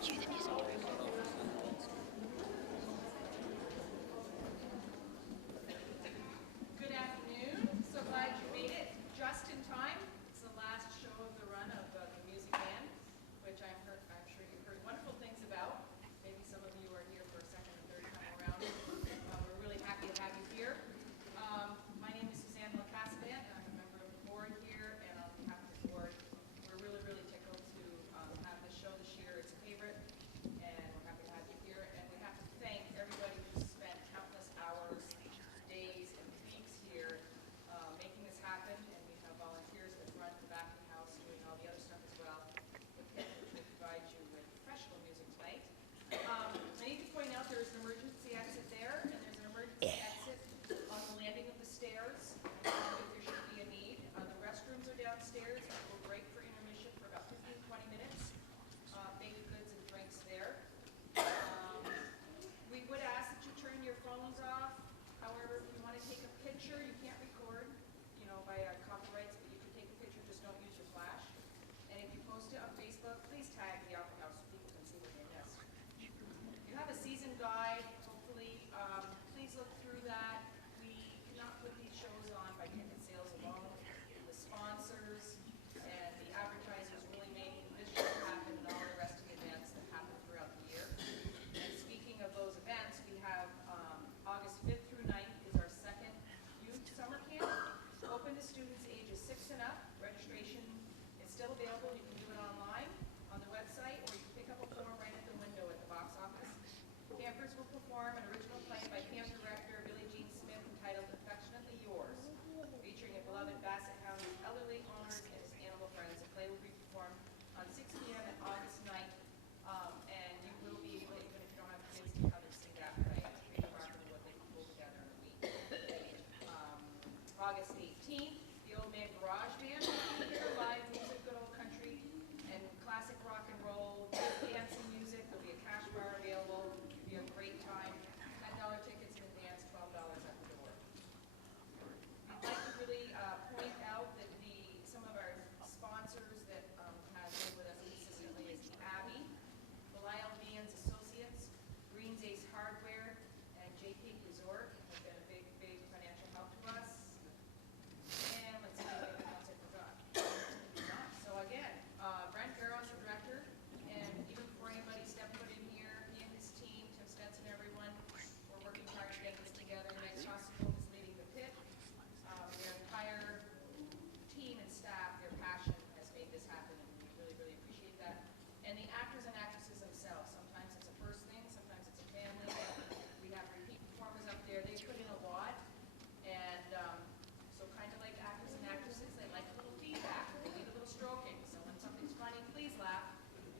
Good afternoon. So glad you made it just in time. It's the last show of the run of the Music Man, which I'm sure you've heard wonderful things about. Maybe some of you are here for a second or third time around. We're really happy to have you here. My name is Suzanne Lacasavan, and I'm a member of the board here. And on behalf of the board, we're really, really tickled to have this show this year. It's a favorite, and we're happy to have you here. And we have to thank everybody who's spent countless hours, days, and weeks here making this happen. And we have volunteers that run the back of the house doing all the other stuff as well. The pit, which will provide you with professional music tonight. I need to point out there's an emergency exit there, and there's an emergency exit on the landing of the stairs if there should be a need. The restrooms are downstairs. We'll break for intermission for about 15-20 minutes. Baked goods and drinks there. We would ask that you turn your phones off. However, if you want to take a picture, you can't record, by copyrights, but you can take a picture, just don't use your flash. And if you post it on Facebook, please tag the Opera House so people can see what they missed. You have a season guide, hopefully. Please look through that. We cannot put these shows on by ticket sales alone. The sponsors and the advertisers really make this show happen and all the rest of the events that happen throughout the year. And speaking of those events, we have August 5th through 9th is our second youth summer camp. Open to students ages 6 and up. Registration is still available. You can do it online on the website, or you can pick up a form right at the window at the box office. Campers will perform an original play by camp director Billie Jean Smith entitled Affectionately Yours, featuring a beloved Basset Hound's elderly owners and his animal friends. The play will be performed on 6 p.m. at August 9th, and you will be able, even if you don't have kids, to come and see that play. It's pretty remarkable what they can pull together in a week. August 18th, the Old Man Garage Band will be here, live music, good old country, and classic rock and roll, dancing music. There'll be a cash bar available. It'll be a great time. $10 tickets in advance, $12 at the door. I'd like to really point out that some of our sponsors that have been with us consistently is the Abbey, Belial Beans Associates, Green's Ace Hardware, and J. Peak Resort have been a big, big financial help to us. And let's see if anything else I forgot. So again, Brent Barrow's the director, and even before anybody stepped foot in here, he and his team, Tim Stenson, everyone, we're working hard to get this together. Meg Costico is leading the pit. Their entire team and staff, their passion has made this happen, and we really, really appreciate that. And the actors and actresses themselves, sometimes it's a first thing, sometimes it's a family. We have repeat performers up there. They put in a lot, and so kind of like actors and actresses, they like a little feedback. They need a little stroking. So when something's funny, please laugh,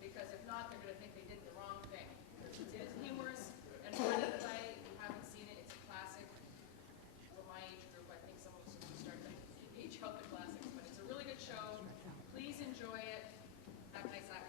because if not, they're going to think they did the wrong thing. It is humorous and funny play. If you haven't seen it, it's a classic. For my age group, I think some of us will start to age out the classics, but it's a really good show. Please enjoy it. Have a nice afternoon.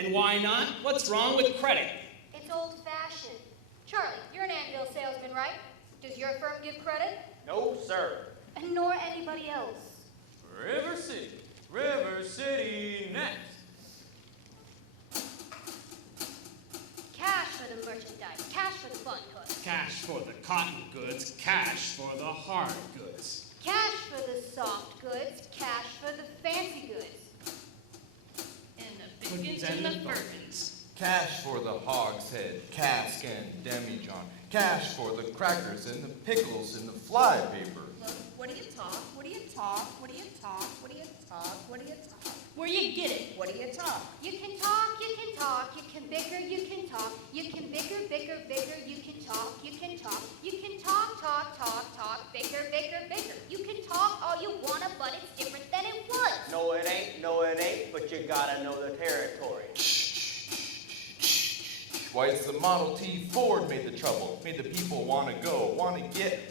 And why not? What's wrong with credit? It's old-fashioned. Charlie, you're an Anvil salesman, right? Does your firm give credit? No, sir. And nor anybody else. River City next. Cash for the merchandise, cash for the fun goods. Cash for the cotton goods, cash for the hard goods. Cash for the soft goods, cash for the fancy goods. And the biscuits and the bourbons. Cash for the hogshead, cask and demijohn. Cash for the crackers and the pickles and the flypaper. Look, what do you talk? What do you talk? What do you talk? What do you talk? What do you talk? Where you get it? What do you talk? You can talk, you can talk, you can bicker, you can talk, you can bicker, bicker, bicker, you can talk, you can talk, you can talk, talk, talk, talk, bicker, bicker, bicker. You can talk all you wanna, but it's different than it was. No, it ain't, but you gotta know the territory. Twice the Model T Ford made the trouble, made the people wanna go, wanna get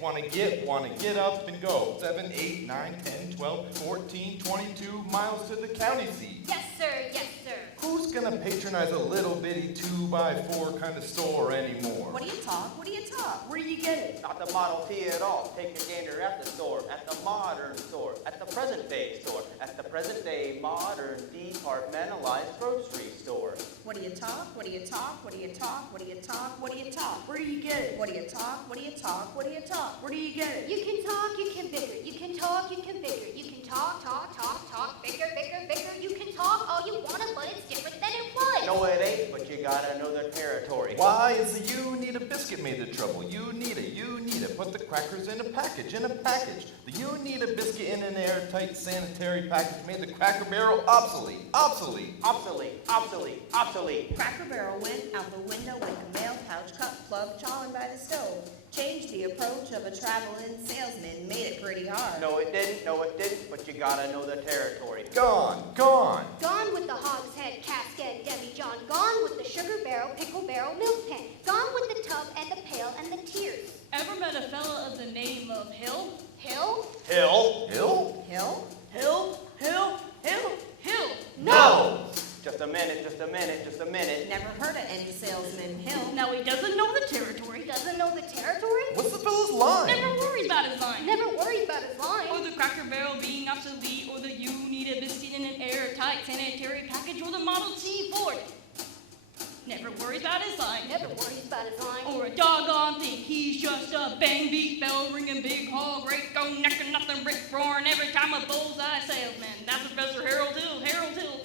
up and go. 7, 8, 9, 10, 12, 14, 22 miles to the county seat. Yes, sir, yes, sir. Who's gonna patronize a little bitty 2x4 kind of store anymore? What do you talk? What do you talk? Where do you get it? Not the Model T at all. Take your gander at the store, at the modern store, at the present day store, at the present day modern departmentalized grocery store. What do you talk? What do you talk? What do you talk? What do you talk? What do you talk? Where do you get it? What do you talk? What do you talk? What do you talk? Where do you get it? You can talk, you can bicker, you can talk, you can bicker, you can talk, talk, talk, talk, bicker, bicker, bicker. You can talk all you wanna, but it's different than it was. No, it ain't, but you gotta know the territory. Why is the you need a biscuit made the trouble? You need it. Put the crackers in a package, The you need a biscuit in an airtight sanitary package made the Cracker Barrel obsolete. Obsolete. Cracker Barrel went out the window like a mail pouch, cup, plug, chawing by the stove. Changed the approach of a traveling salesman, made it pretty hard. No, it didn't, but you gotta know the territory. Gone. Gone with the hogshead, cask and demijohn. Gone with the sugar barrel, pickle barrel, milk pan. Gone with the tub and the pail and the tears. Ever met a fella of the name of Hill? Hill? Hill? Hill! No! Just a minute. Never heard of any salesman Hill. Now he doesn't know the territory. Doesn't know the territory? What's the fella's line? Never worries about his line. Never worries about his line. Or the Cracker Barrel being obsolete, or the you need a biscuit in an airtight sanitary package, or the Model T Ford. Never worries about his line. Never worries about his line. Or a doggone thing. He's just a bang beat, bell ringing, big hog, great go necking, nothing, Rick roaring every time a bullseye salesman. That's Professor Harold Hill.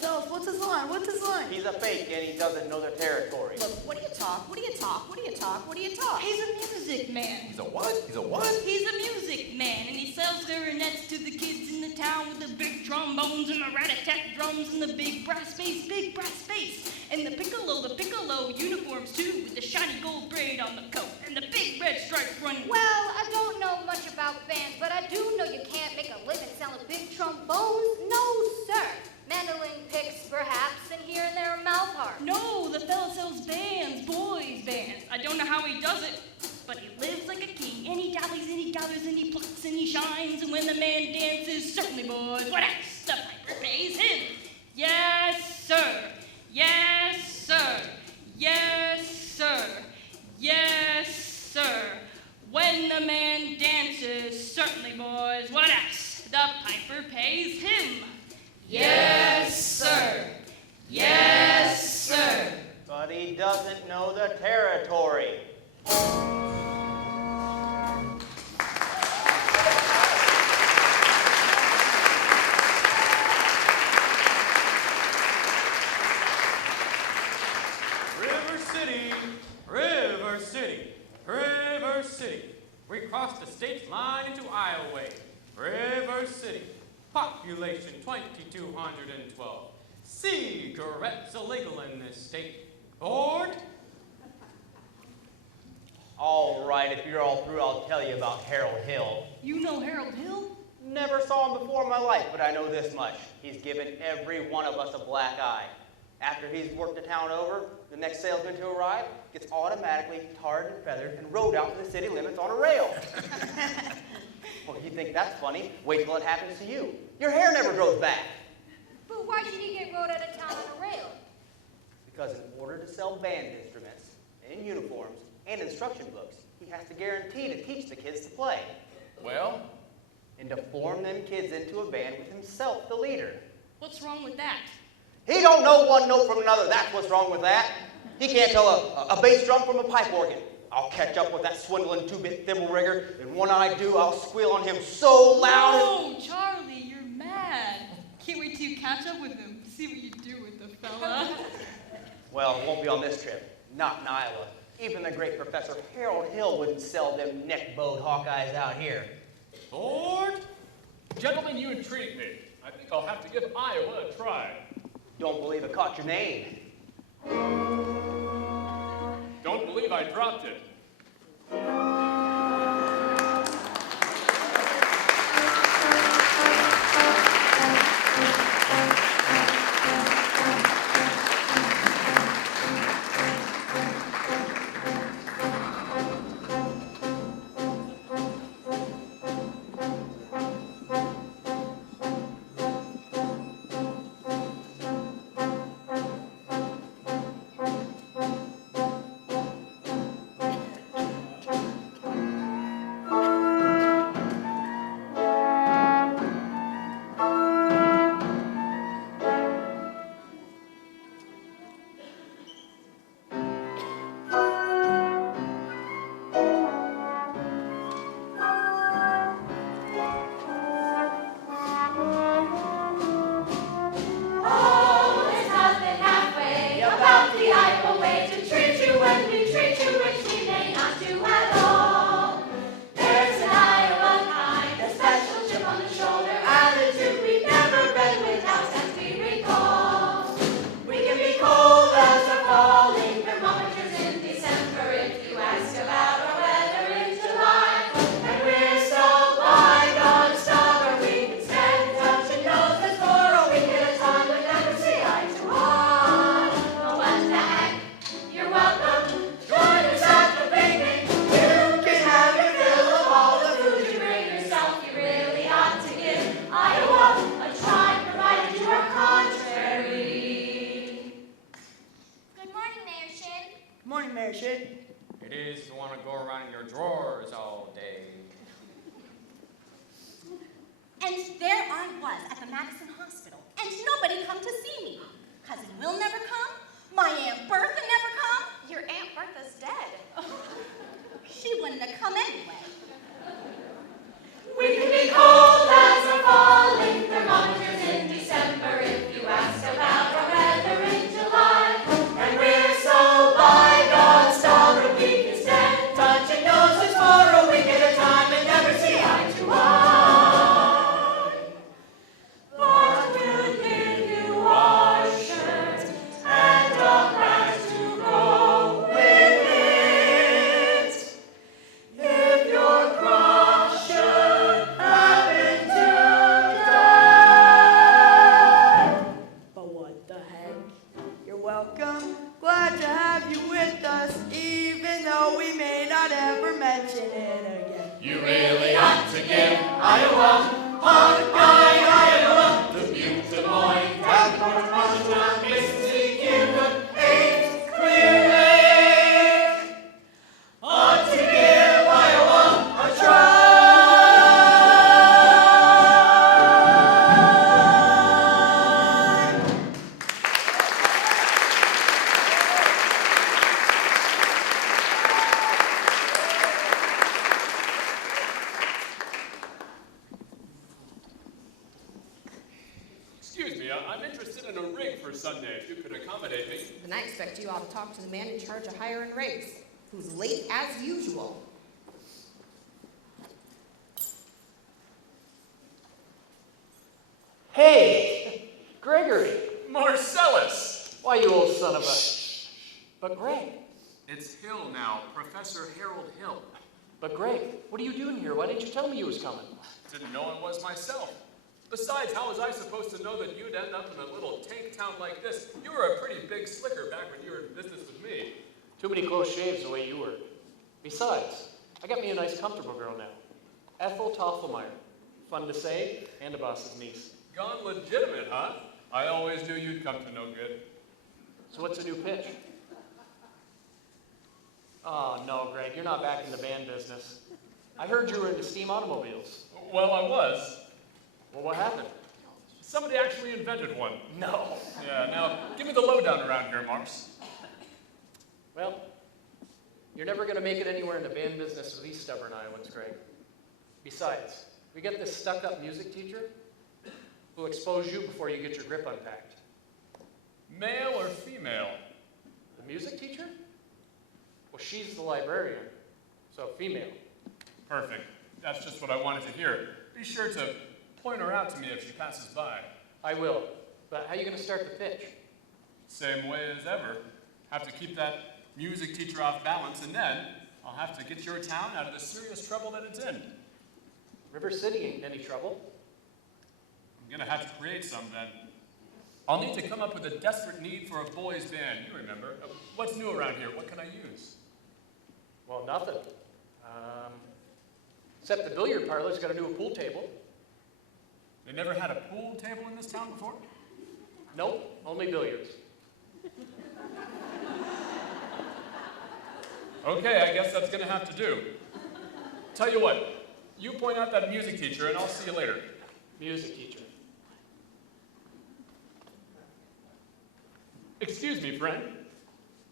Tell us, what's his line? What's his line? He's a fake and he doesn't know the territory. Look, what do you talk? What do you talk? What do you talk? What do you talk? He's a music man. He's a what? He's a music man, and he sells clarinets to the kids in the town with the big trombones and the rat-a-tat drums and the big brass bass, and the piccolo uniforms too, with the shiny gold braid on the coat and the big red stripes running. Well, I don't know much about bands, but I do know you can't make a living selling big trombones. No, sir. Mandolin picks, perhaps, and here and there a mouth harp. No, the fella sells bands, boys' bands. I don't know how he does it, but he lives like a king, and he dallies and he gathers and he plucks and he shines, and when the man dances, certainly, boys, what else? The piper pays him. Yes, sir. Yes, sir. Yes, sir. Yes, sir. When the man dances, certainly, boys, what else? The piper pays him. Yes, sir. Yes, sir. But he doesn't know the territory. River City. We crossed the state line into Iowa. River City. Population 2,212. Cigarettes illegal in this state. Board? All right, if you're all through, I'll tell you about Harold Hill. You know Harold Hill? Never saw him before in my life, but I know this much. He's given every one of us a black eye. After he's worked the town over, the next salesman to arrive gets automatically tarred and feathered and rode out to the city limits on a rail. Well, you think that's funny? Wait till it happens to you. Your hair never grows back. But why should he get rode out of town on a rail? Because in order to sell band instruments, and uniforms, and instruction books, he has to guarantee to teach the kids to play. Well, And to form them kids into a band with himself, the leader. What's wrong with that? He don't know one note from another. That's what's wrong with that. He can't tell a bass drum from a pipe organ. I'll catch up with that swindling two-bit thimble rigger, and when I do, I'll squeal on him so loud. Oh, Charlie, you're mad. Can't wait till you catch up with him. See what you do with the fella. Well, it won't be on this trip. Not in Iowa. Even the great Professor Harold Hill wouldn't sell them neck-bowed Hawkeyes out here. Lord? Gentlemen, you intrigue me. I think I'll have to give Iowa a try. Don't believe I caught your name. Don't believe I dropped it. It is to want to go around in your drawers all day. And there I was at the Madison Hospital, and nobody come to see me. Cousin Will never come. My Aunt Bertha never come. Your Aunt Bertha's dead. She wouldn't have come anyway. We can be cold as a falling thermometers in December if you ask about our weather in July. And we're so bygone, stubborn we can stand touching noses for a week at a time and never see eye to eye. But we'll give you our shirt and a rags to go with it. If your cross should happen to die. But what the heck? You're welcome. Glad to have you with us, even though we may not ever mention it again. You really ought to give Iowa, Hawkeye, Iowa, the Butte, Des Moines, Davenport, Marshalltown, Mississippi, Cuba, Ames, Clear Lake. Ought to give Iowa a try. Excuse me, I'm interested in a rig for Sunday, if you could accommodate me. Then I expect you ought to talk to the man in charge of hiring rigs, who's late as usual. Hey, Gregory. Marcellus! Why, you old son of a... But Greg. It's Hill now, Professor Harold Hill. But Greg, what are you doing here? Why didn't you tell me you was coming? Didn't know it was myself. Besides, how was I supposed to know that you'd end up in a little tank town like this? You were a pretty big slicker back when you were in business with me. Too many close shaves the way you were. Besides, I got me a nice, comfortable girl now. Ethel Toffelmeyer. Fun to say, and a boss's niece. Gone legitimate, huh? I always knew you'd come to no good. So what's the new pitch? Oh, no, Greg, you're not back in the band business. I heard you were into steam automobiles. Well, I was. Well, what happened? Somebody actually invented one. No. Yeah, now, give me the lowdown around here, Marks. Well, you're never going to make it anywhere in the band business with these stubborn Iowans, Greg. Besides, we get this stuck-up music teacher who'll expose you before you get your grip unpacked. Male or female? The music teacher? Well, she's the librarian, so female. Perfect. That's just what I wanted to hear. Be sure to point her out to me if she passes by. I will. But how are you going to start the pitch? Same way as ever. Have to keep that music teacher off balance, and then I'll have to get your town out of the serious trouble that it's in. River City ain't any trouble. I'm gonna have to create some then. I'll need to come up with a desperate need for a boys' band. You remember. What's new around here? What can I use? Well, nothing. Except the billiard parlor's got a new pool table. They never had a pool table in this town before? Nope, only billiards. Okay, I guess that's gonna have to do. Tell you what, you point out that music teacher and I'll see you later. Music teacher. Excuse me, friend.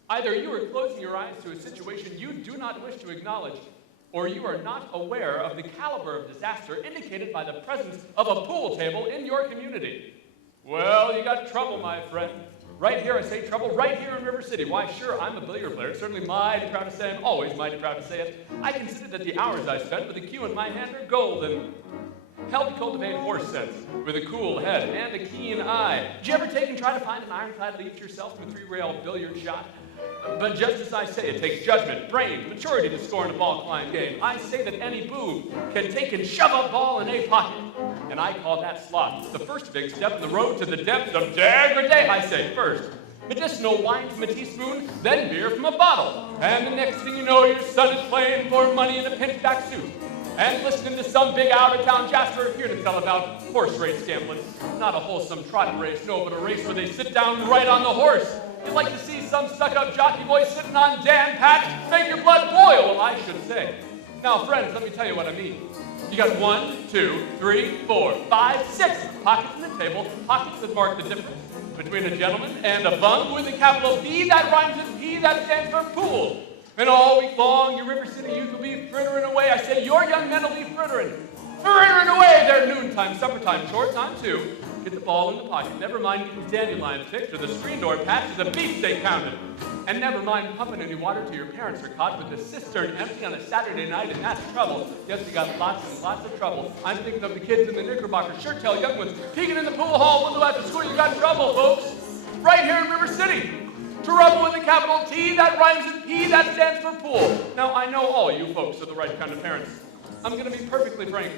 Either you are closing your eyes to a situation you do not wish to acknowledge, or you are not aware of the caliber of disaster indicated by the presence of a pool table in your community. Well, you got trouble, my friend. Right here, I say trouble, right here in River City. Why, sure, I'm a billiard player. Certainly mighty proud to say I'm always mighty proud to say it. I consider that the hours I spent with a cue in my hand are golden. Help cultivate horse sense with a cool head and a keen eye. Did you ever take and try to find an ironclad lead yourself from a three-rail billiard shot? But just as I say, it takes judgment, brains, maturity to score in a ball-climbing game. I say that any boob can take and shove a ball in a pocket. And I call that sloth. The first big step in the road to the depths of degradation. I say first, medicinal wine from a teaspoon, then beer from a bottle. And the next thing you know, your son is playing for money in a pinchback suit. And listening to some big out-of-town Jasper here to tell about horse race gambling. Not a wholesome trot race, no, but a race where they sit down right on the horse. You'd like to see some stuck-up jockey boy sitting on Dan Patch make your blood boil, well, I should say. Now, friends, let me tell you what I mean. You got 1, 2, 3, 4, 5, 6 pockets in the table, pockets that mark the difference between a gentleman and a bum with a capital B that rhymes with P that stands for pool. And all week long, your River City youth will be frittering away. I say your young men will be frittering away their noontime, supper time, short time too. Get the ball in the pocket. Never mind getting dandelions picked or the screen door patched or the beefsteak pounded. And never mind pumping any water till your parents are caught with the cistern empty on a Saturday night, and that's trouble. Yes, we got lots and lots of trouble. I'm thinking of the kids in the Knickerbocker shirt tail young ones peeking in the pool hall window after school. You got trouble, folks. Right here in River City. Trouble with a capital T that rhymes with P that stands for pool. Now, I know all you folks are the right kind of parents. I'm going to be perfectly frank.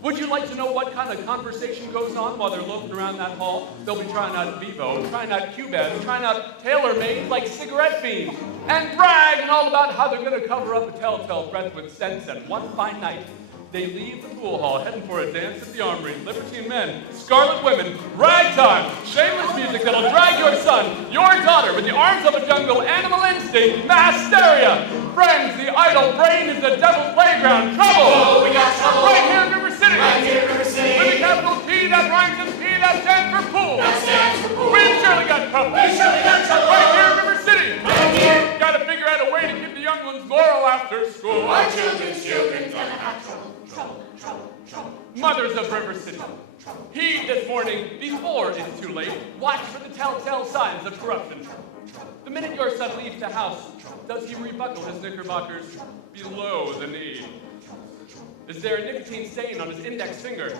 Would you like to know what kind of conversation goes on while they're loafing around that hall? They'll be trying out Vivo, trying out Cubed, trying out tailor-made like cigarette fiends, and bragging all about how they're going to cover up a telltale breath with sense. And one fine night, they leave the pool hall, heading for a dance at the Armory. Libertine men, scarlet women, ragtime, shameless music that'll drag your son, your daughter, with the arms of a jungle, animal instinct, mass hysteria. Friends, the idle brain is the devil's playground. Trouble! Oh, we got trouble. Right here in River City. Right here in River City. With a capital T that rhymes with P that stands for pool. That stands for pool. We've surely got trouble. We surely got trouble. Right here in River City. Right here. Gotta figure out a way to keep the young ones moral after school. Our children's gonna have trouble. Trouble, trouble, trouble. Mothers of River City, heed this morning before it's too late. Watch for the telltale signs of corruption. The minute your son leaves the house, does he rebuckle his knickerbockers below the knee? Is there a nicotine stain on his index finger?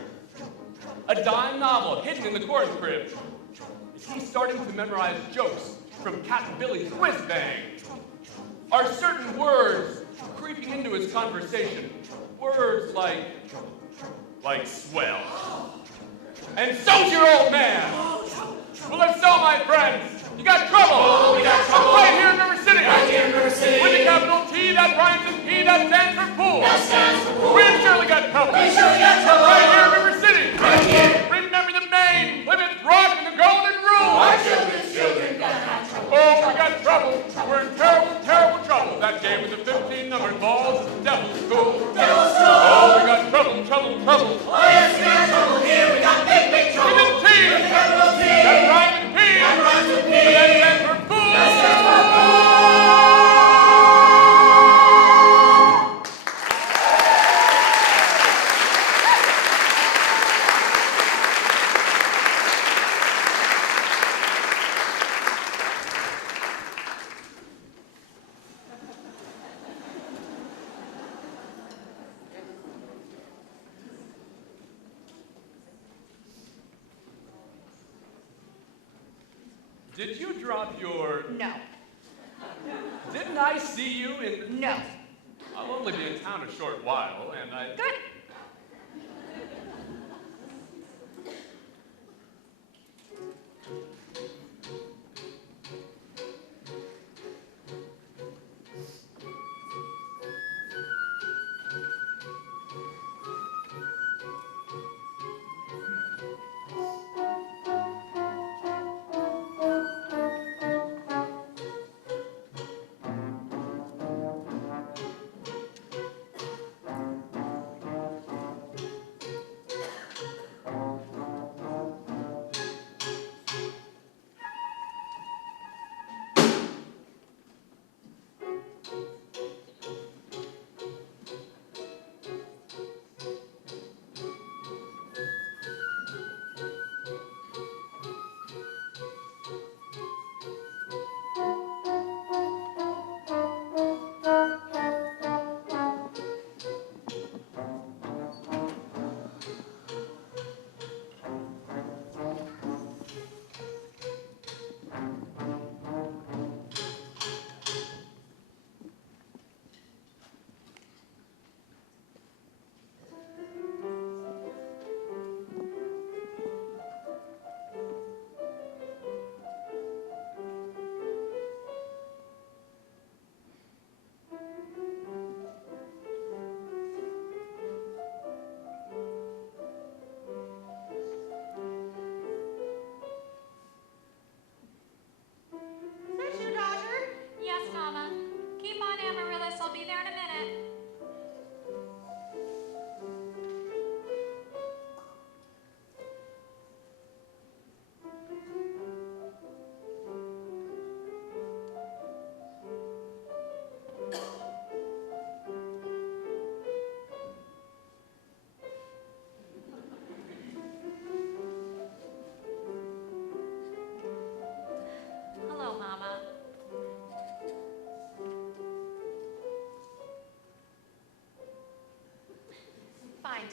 A dime novel hidden in the corn crib? Is he starting to memorize jokes from Captain Billy's Whiz Bang? Are certain words creeping into his conversation? Words like swell. And so's your old man. Well, if so, my friends, you got trouble. Oh, we got trouble. Right here in River City. Right here in River City. With a capital T that rhymes with P that stands for pool. That stands for pool. We've surely got trouble. We surely got trouble. Right here in River City. Right here. Remember the Maine, Plymouth Rock, and the Golden Rule. Our children's gonna have trouble. did you drop your... No. Didn't I see you in... No. I'll only be in town a short while, and I... Good.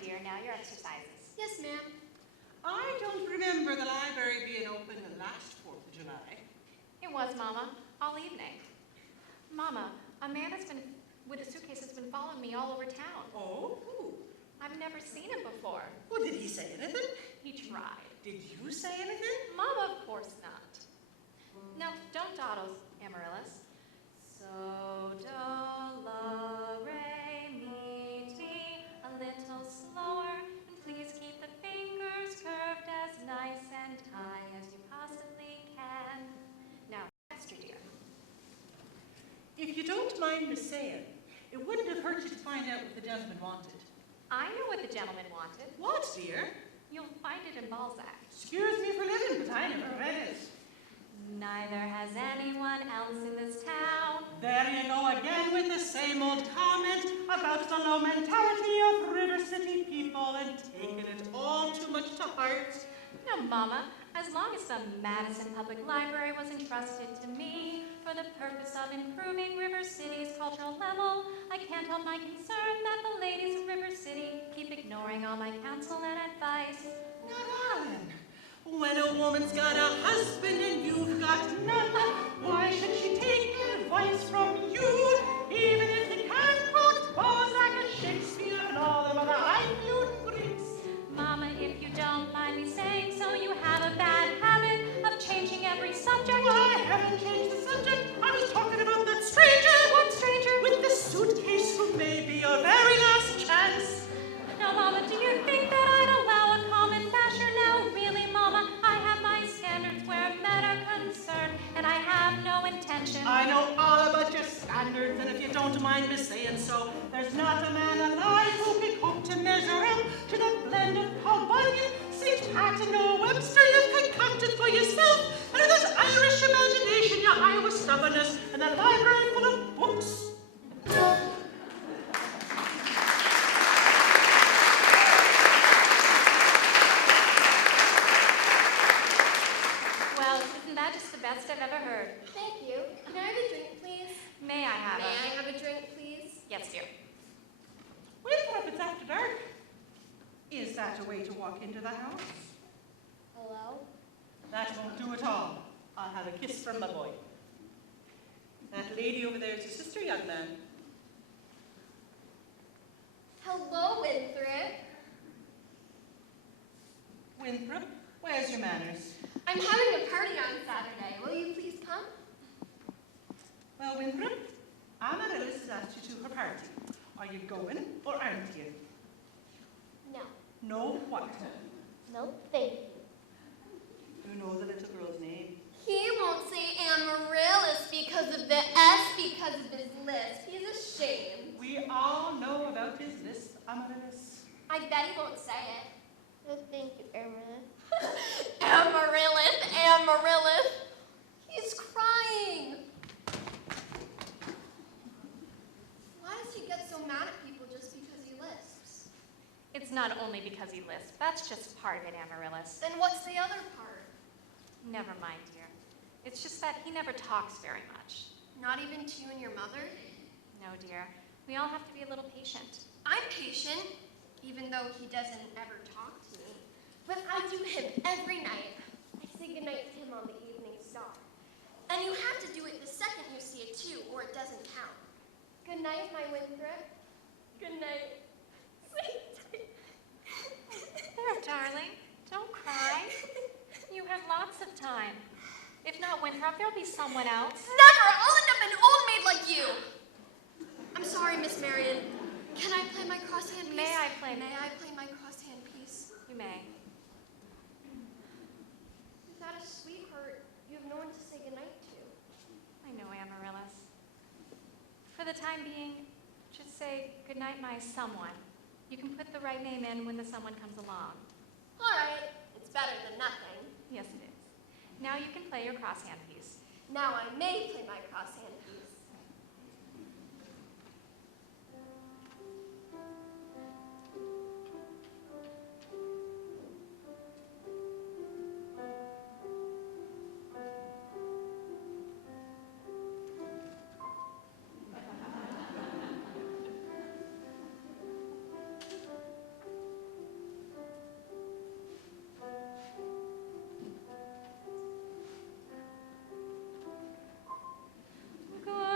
Dear, now your exercises. Yes, ma'am. I don't remember the library being open the last 4th of July. It was, Mama, all evening. Mama, a man with a suitcase has been following me all over town. Oh? Who? I've never seen him before. Well, did he say anything? He tried. Did you say anything? Mama, of course not. No, don't dawdle, Amaryllis. So, do, la, re, mi, ti, a little slower, and please keep the fingers curved as nice and high as you possibly can. Now, Esther, dear. If you don't mind me saying, it wouldn't have hurt you to find out what the gentleman wanted. I know what the gentleman wanted. What, dear? You'll find it in Balzac. Excuse me for living, but I never read it. Neither has anyone else in this town. There you go again with the same old comment about the low mentality of River City people and taking it all too much to heart. No, Mama, as long as the Madison Public Library was entrusted to me for the purpose of improving River City's cultural level, I can't help my concern that the ladies of River City keep ignoring all my counsel and advice. Now, Alan, when a woman's got a husband and you've got none, why should she take advice from you, even if you can't quote Balzac and Shakespeare and all them other high-viewed Greeks? Mama, if you don't mind me saying so, you have a bad habit of changing every subject. I haven't changed the subject. I was talking about that stranger. What stranger? With the suitcase who may be your very last chance. Now, Mama, do you think that I'd allow a common basher now? Really, Mama, I have my standards where men are concerned, and I have no intention. I know all about your standards, and if you don't mind me saying so, there's not a man alive who can hope to measure up to the blend of Paul Bunyan, St. Martin, or Webster you've concocted for yourself, and that Irish imagination, your Iowa stubbornness, and a library full of books. Well, isn't that just the best I've ever heard? Thank you. Can I have a drink, please? May I have May I have a drink, please? Yes, dear. Well, what if it's after dark? Is that a way to walk into the house? Hello? That won't do at all. I'll have have a kiss from my boy. That lady over there is your sister, young man. Hello, Winthrop. Winthrop, where's your manners? I'm having a party on Saturday. Will you please come? Well, Winthrop, Amaryllis has asked you to her party. Are you going or aren't you? No. No what? No, thank you. You know the little girl's name. He won't say Amaryllis because of the S because of his list. He's ashamed. We all know about his list, Amaryllis. I bet he won't say it. Oh, thank you, Amaryllis. Amaryllis, Amaryllis. He's crying. Why does he get so mad at people just because he lisps? It's not only because he lisps. That's just part of it, Amaryllis. Then what's the other part? Never mind, dear. It's just that he never talks very much. Not even to you and your mother? No, dear. We all have to be a little patient. I'm patient, even though he doesn't ever talk to me. But I do him every night. I say goodnight to him on the evening star. And you have to do it the second you see it too, or it doesn't count. Good night, my Winthrop. Good night. There, darling. Don't cry. You have lots of time. If not Winthrop, there'll be someone else. Never! I'll end up an old maid like you! I'm sorry, Miss Marion. Can I play my crosshand piece? May I play my crosshand piece? You may. Without a sweetheart, you have no one to say goodnight to. I know, Amaryllis. For the time being, just say goodnight, my someone. You can put the right name in when the someone comes along. All right. It's better than nothing. Yes, it is. Now you can play your crosshand piece. Now I may play my crosshand piece. Good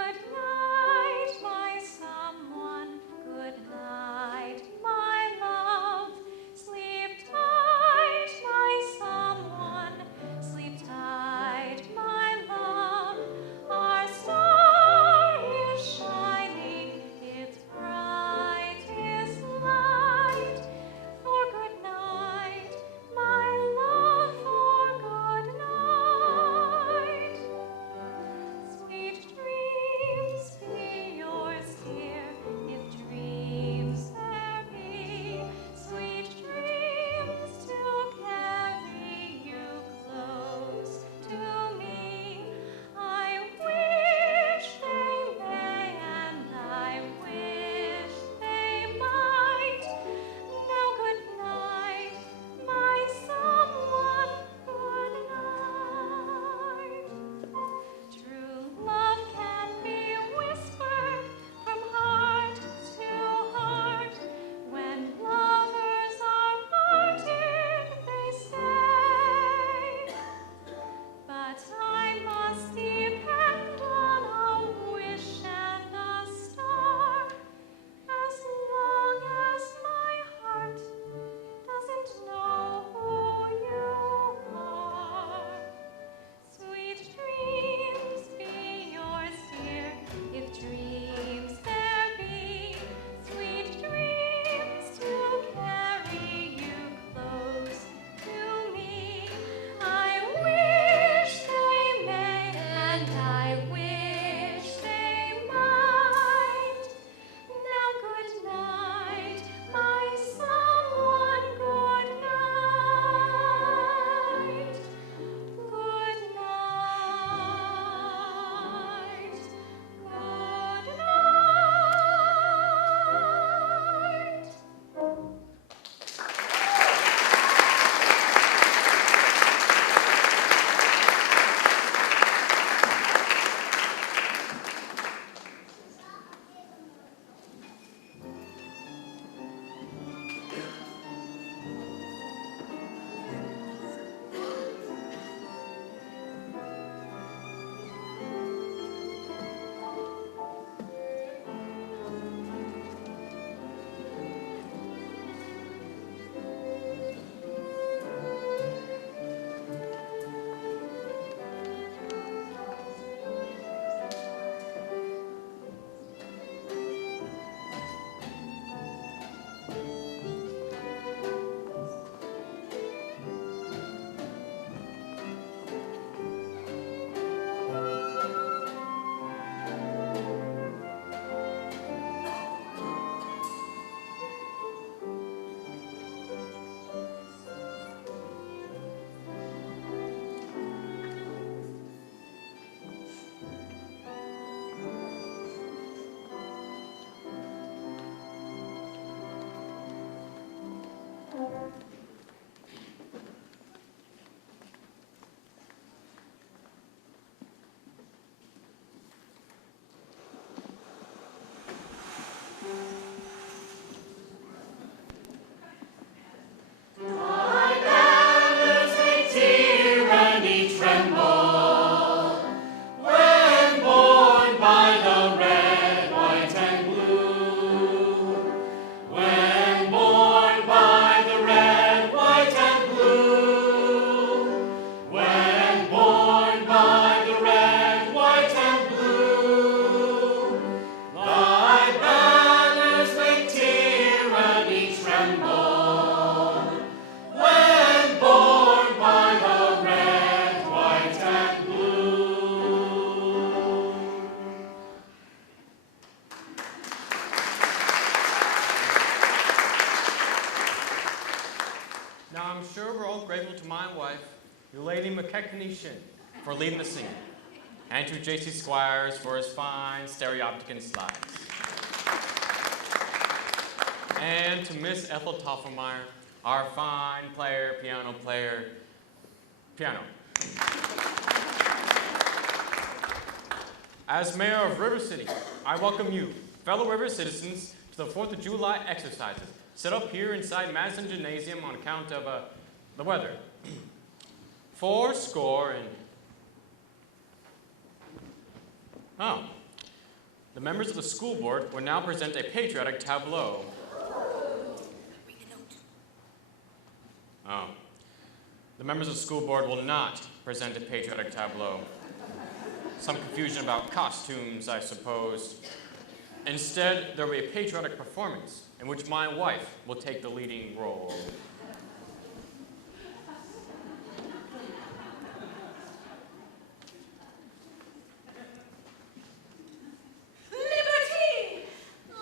grateful to my wife, Lady McKechnie Shin, for leading the singing, and to J.C. Squires for his fine stereopticon slides. And to Miss Ethel Toffelmeyer, our fine piano player, piano. As mayor of River City, I welcome you, fellow River citizens, to the 4th of July exercises, set up here inside Madison Gymnasium on account of the weather. 80. Oh. The members of the school board will now present a patriotic tableau. Oh. The members of the school board will not present a patriotic tableau. Some confusion about costumes, I suppose. Instead, there will be a patriotic performance in which my wife will take the leading role. Liberty!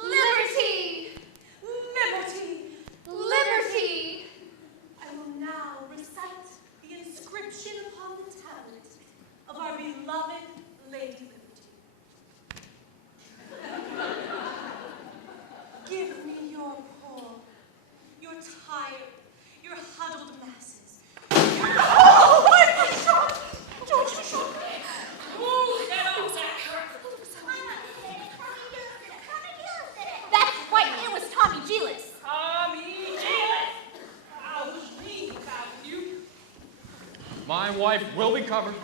Liberty! Liberty! Liberty! I will now recite the inscription upon the tablet of our beloved Lady Liberty. Give me your poor, your tired, your huddled masses. Oh, what is shot? Don't you shoot me? That's right, it was Tommy Gillis. Tommy Gillis! Ouch, me, you. My wife will be covered.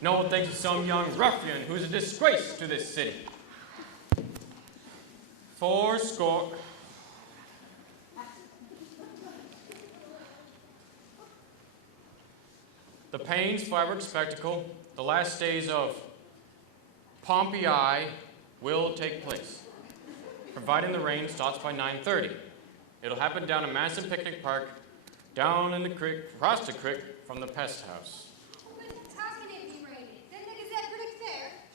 No one thinks of some young ruffian who's a disgrace to this city. 80. The Payne's fireworks spectacle, the last days of Pompeii, will take place, providing the rain starts by 9:30. It'll happen down in Madison Picnic Park, down in the creek, across the creek from the pest house.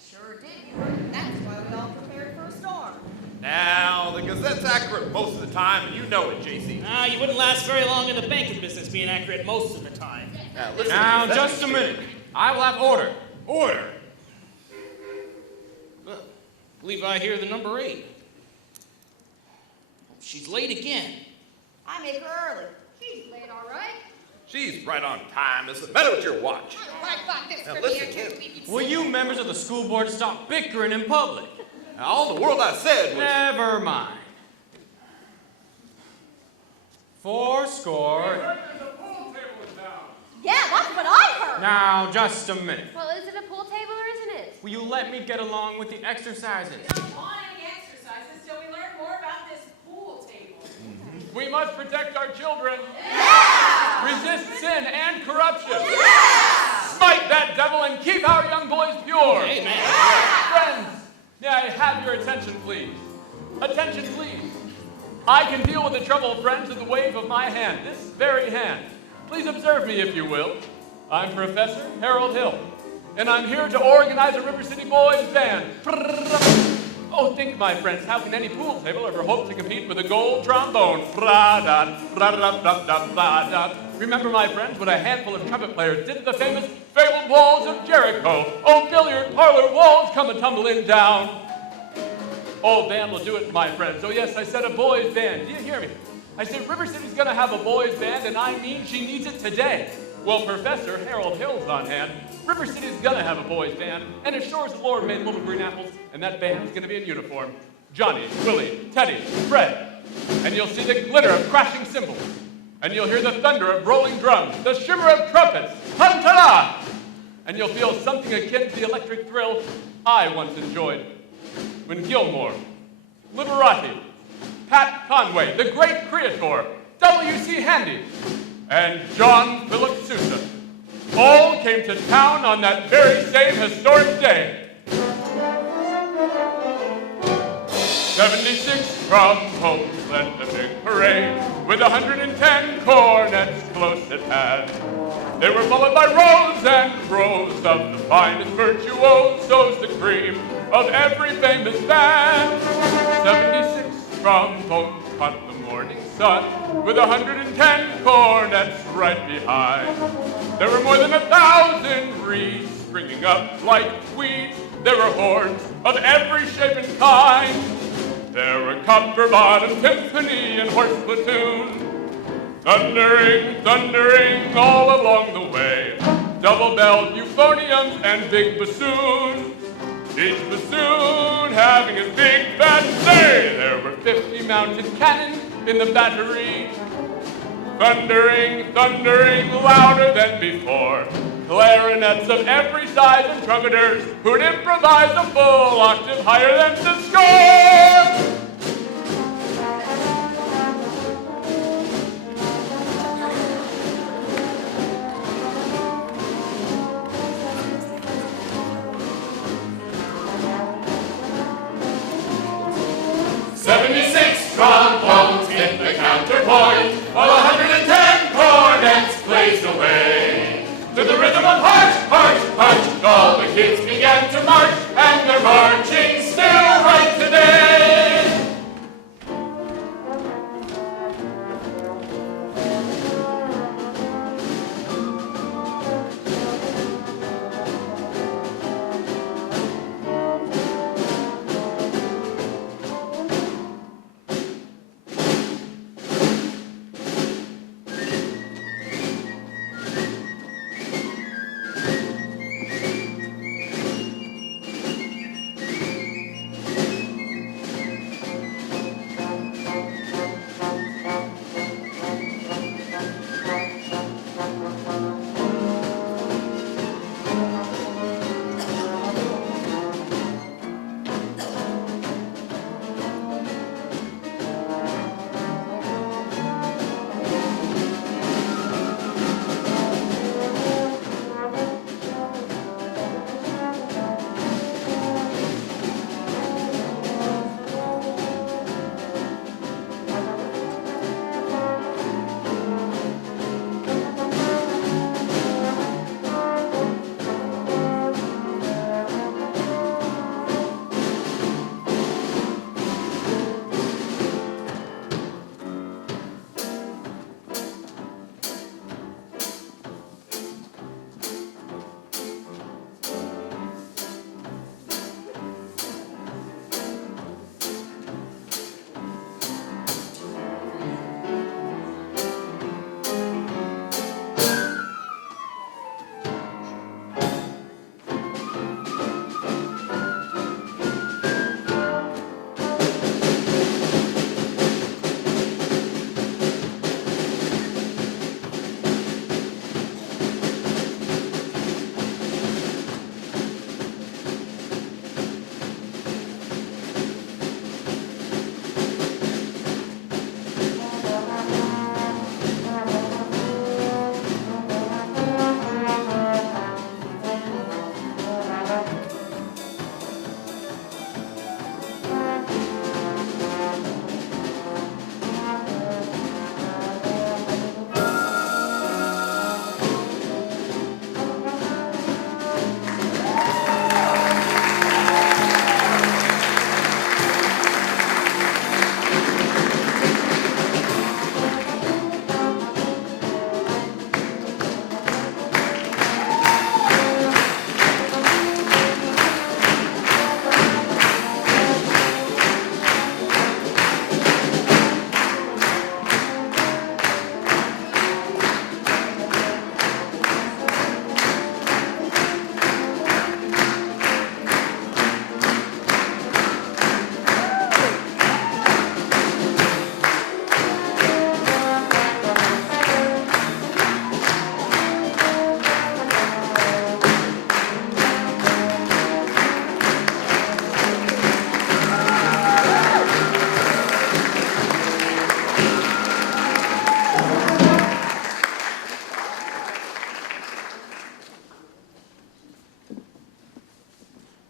Sure did. That's why we all prepared for a storm. Now, the Gazette's accurate most of the time, and you know it, JC. You wouldn't last very long in the banking business being accurate most of the time. Now, listen. Now, just a minute. I will have order. Order. Well, I believe I hear the number 8. She's late again. I make her early. She's late, all right. She's right on time. What's the matter with your watch? Right back this Now, for listen, me. listen. Will you members of the school board stop bickering in public? Now, all the world I said was... Never mind. 80. Yeah, that's what I heard. Now, just a minute. Well, is it a pool table or isn't it? Will you let me get along with the exercises? We don't want any exercises till we learn more about this pool table. We must protect our children. Yeah! Resist sin and corruption. Yeah! Smite that devil and keep our young boys pure. Amen. Yeah! Friends, may I have your attention, please? Attention, please. I can deal with the trouble, friends, with the wave of my hand, this very hand. Please observe me, if you will. I'm Professor Harold Hill, and I'm here to organize a River City Boys band. Oh, think, my friends, how can any pool table ever hope to compete with a gold trombone? Remember, my friends, what a handful of trumpet players did to the famous fabled walls of Jericho. Oh, billiard parlor walls come a-tumbling down. Oh, band will do it, my friends. Oh, yes, I said a boys' band. Do you hear me? I said River City's going to have a boys' band, and I mean she needs it today. Well, Professor Harold Hill's on hand. River City's going to have a boys' band, and as sure as the Lord made little green apples, and that band's going to be in uniform. Johnny, Willie, Teddy, Fred. And you'll see the glitter of crashing cymbals. And you'll hear the thunder of rolling drums, the shimmer of trumpets. Huntala! And you'll feel something akin to the electric thrill I once enjoyed when Gilmore, Liberati, Pat Conway, the great creator, W.C. Handy, and John Philip Sousa all came to town on that very same historic day. 76 trombones led the big parade with 110 cornets close at hand. They were followed by rows and rows of the finest virtuosos, the cream of every famous band. 76 trombones caught the morning sun with 110 cornets right behind. There were more than 1,000 reeds springing up like weeds. There were horns of every shape and kind. There were copper-bottomed timpani and horse platoon. Thundering, thundering all along the way. Double-belled euphoniums and big bassoons. Each bassoon having his big bad say. There were 50 mounted cannon in the battery. Thundering, thundering louder than before. Clarinets of every size and trumpeters who'd improvise a full octave higher than the score. 76 trombones hit the counterpoint, while 110 cornets blazed away. To the rhythm of march, march, march, all the kids began to march, and they're marching still right today.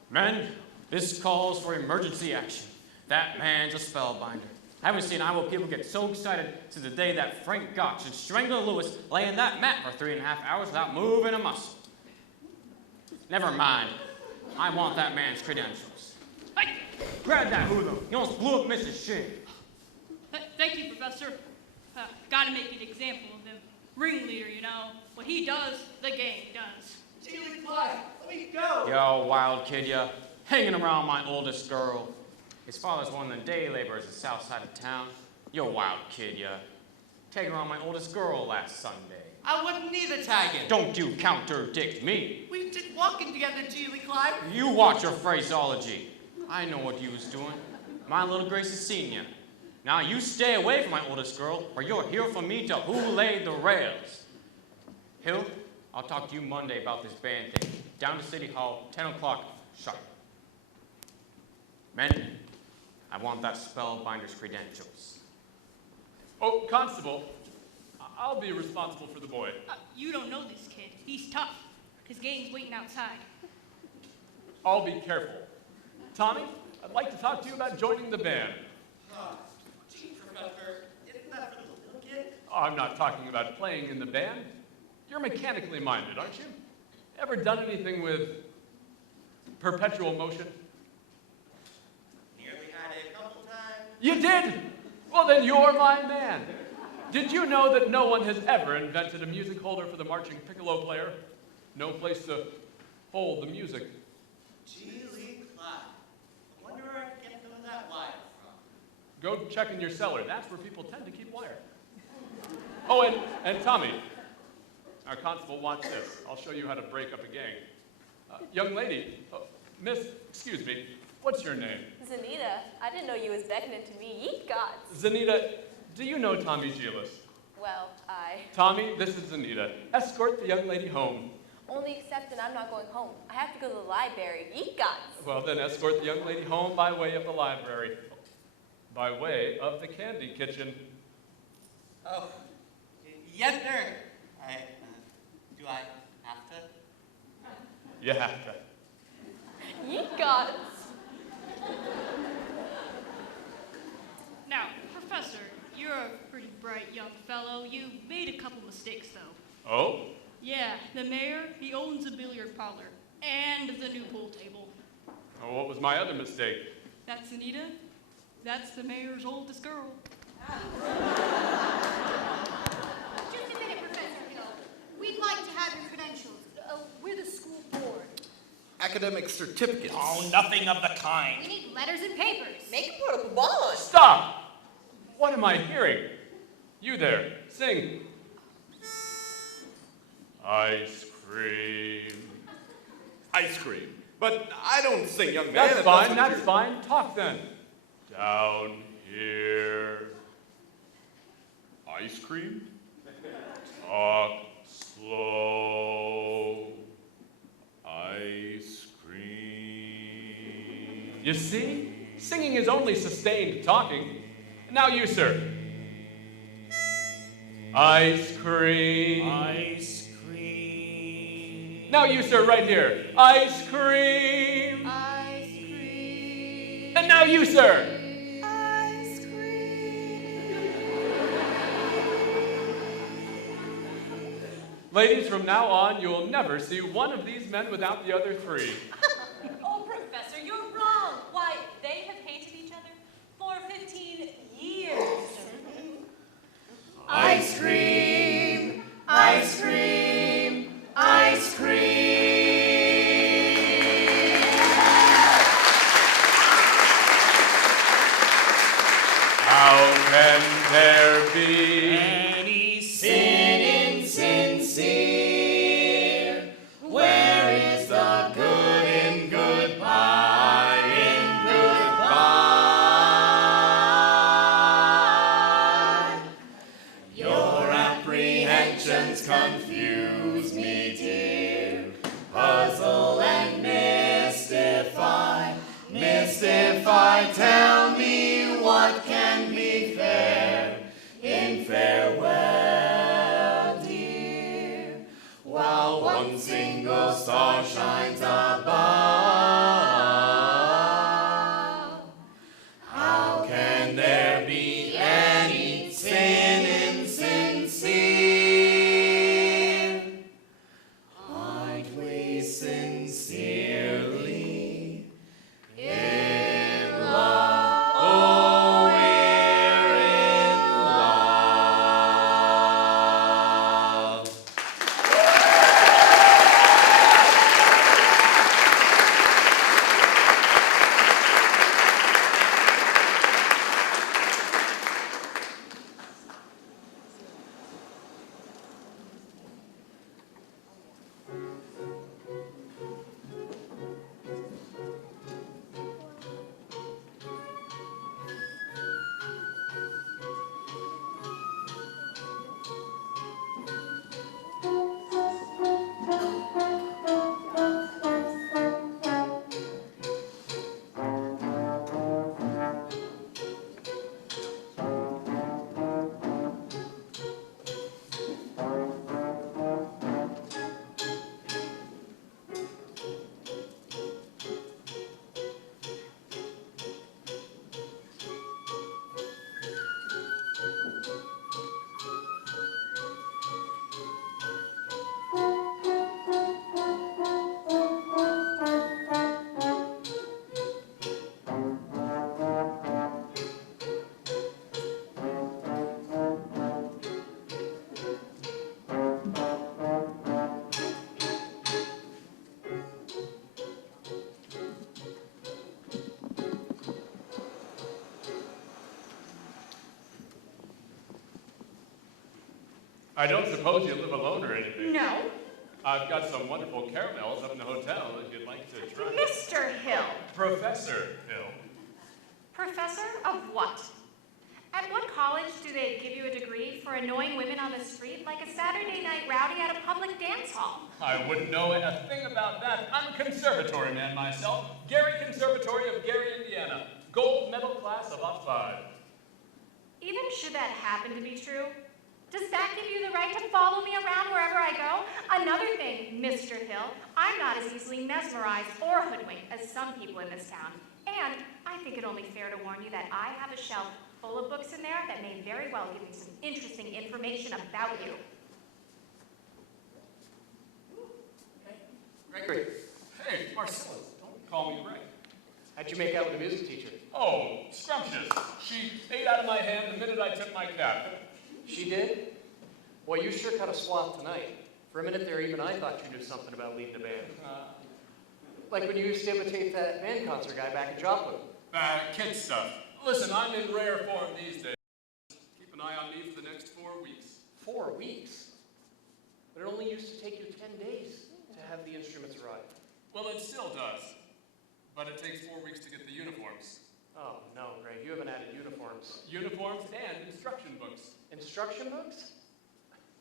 Men, this calls for emergency action. That man's a spellbinder. I haven't seen Iowa people get so excited since the day that Frank Gotch and Strangler Lewis lay in that mat for 3.5 hours without moving a muscle. Never mind. I want that man's credentials. Hey! Grab that hoodlum. He almost blew up Mrs. Shea. Thank you, Professor. Gotta make an example of him. Ringleader, you know. What he does, the gang does. Julie Clyde, let me go. Yo, wild kid, ya. Hanging around my oldest girl. His father's one of the day laborers in the south side of town. Yo, wild kid, ya. Tagging around my oldest girl last Sunday. I wouldn't either tagging. Don't you contradict me. We did walking together, Julie Clyde. You watch your phraseology. I know what you was doing. My little Grace is senior. Now you stay away from my oldest girl, or you'll hear from me to who laid the rails. Hill, I'll talk to you Monday about this band thing. Down to City Hall, 10 o'clock, sharp. Men, I want that spellbinder's credentials. Oh, Constable, I'll be responsible for the boy. You don't know this kid. He's tough. His gang's waiting outside. I'll be careful. Tommy, I'd like to talk to you about joining the band. Gee, Professor, isn't that for the little kid? I'm not talking about playing in the band. You're mechanically minded, aren't you? Ever done anything with perpetual motion? Nearly had it a couple times. You did? Well, then you're my man. Did you know that no one has ever invented a music holder for the marching piccolo player? No place to hold the music. Julie Clyde, I wonder where I can get some of that wire from. Go check in your cellar. That's where people tend to keep wire. Oh, and Tommy, our constable, watch this. I'll show you how to break up a gang. Young lady, miss, excuse me, what's your name? Zanita, I didn't know you was beckoning to me. Yeet gods. Zanita, do you know Tommy Gillis? Well, Tommy, this is Zanita. Escort the young lady home. only accepting I'm not going home. I have to go to the library. Yeet gods. Well, then escort the young lady home by way of the library. By way of the candy kitchen. Oh, yes, sir. Do I have to? You have to. Yeet gods. Now, Professor, you're a pretty bright young fellow. You made a couple mistakes, though. Oh? Yeah, the mayor, he owns a billiard parlor and the new pool table. Oh, what was my other mistake? That's Anita. That's the mayor's oldest girl. Just a minute, Professor Hill. We'd like to have your credentials. We're the school board. Academic certificates. Oh, nothing of the kind. We need letters and papers. Make him put up a bond. Stop! What am I hearing? You there, sing. Ice cream. Ice cream. But I don't sing, young man. That's if fine, what that's you're- fine. Talk then. Down here. Ice cream? Talk slow. Ice cream. You see? Singing is only sustained talking. Now you, sir. Ice cream. Ice cream. Now you, sir, right here. Ice cream. Ice cream. And now you, sir. Ice cream. Ladies, from now on, you will never see one of these men without the other three. Oh, Professor, you're wrong. Why, they have hated each other for 15 years. Ice cream. Ice cream. Ice cream. How can there be Any sin insincere? Where is the good in goodbye? In goodbye. Your apprehensions confuse me, dear. Puzzle and mystify. Mystify, tell me what can be fair in farewell, dear, while one single star shines above. How can there be any sin insincere? Aren't we sincerely in love? Oh, we're in love. I don't suppose you live alone or anything. No. I've got some wonderful caramels up in the hotel if you'd like to try. Mr. Hill. Professor Hill. Professor of what? At what college do they give you a degree for annoying women on the street like a Saturday night rowdy at a public dance hall? I wouldn't know a thing about that. I'm a conservatory man myself. Gary Conservatory of Gary, Indiana. Gold medal class of up 5. Even should that happen to be true, does that give you the right to follow me around wherever I go? Another thing, Mr. Hill, I'm not as easily mesmerized or hoodwinked as some people in this town. And I think it only fair to warn you that I have a shelf full of books in there that may very well give you some interesting information about you. Gregory, Hey, Marcellus, don't call me Greg. how'd you make out with the music teacher? Oh, scrumptious. She ate out of my hand the minute I took my cap. She did? Boy, you sure cut a swath tonight. For a minute there, even I thought you knew something about leading a band. Like when you used to imitate that band concert guy back in Joplin. Kid stuff. Listen, I'm in rare form these days. Keep an eye on me for the next 4 weeks. 4 weeks? But it only used to take you 10 days to have the instruments arrive. Well, it still does. But it takes 4 weeks to get the uniforms. Oh, no, Greg, you haven't added uniforms. Uniforms and instruction books. Instruction books?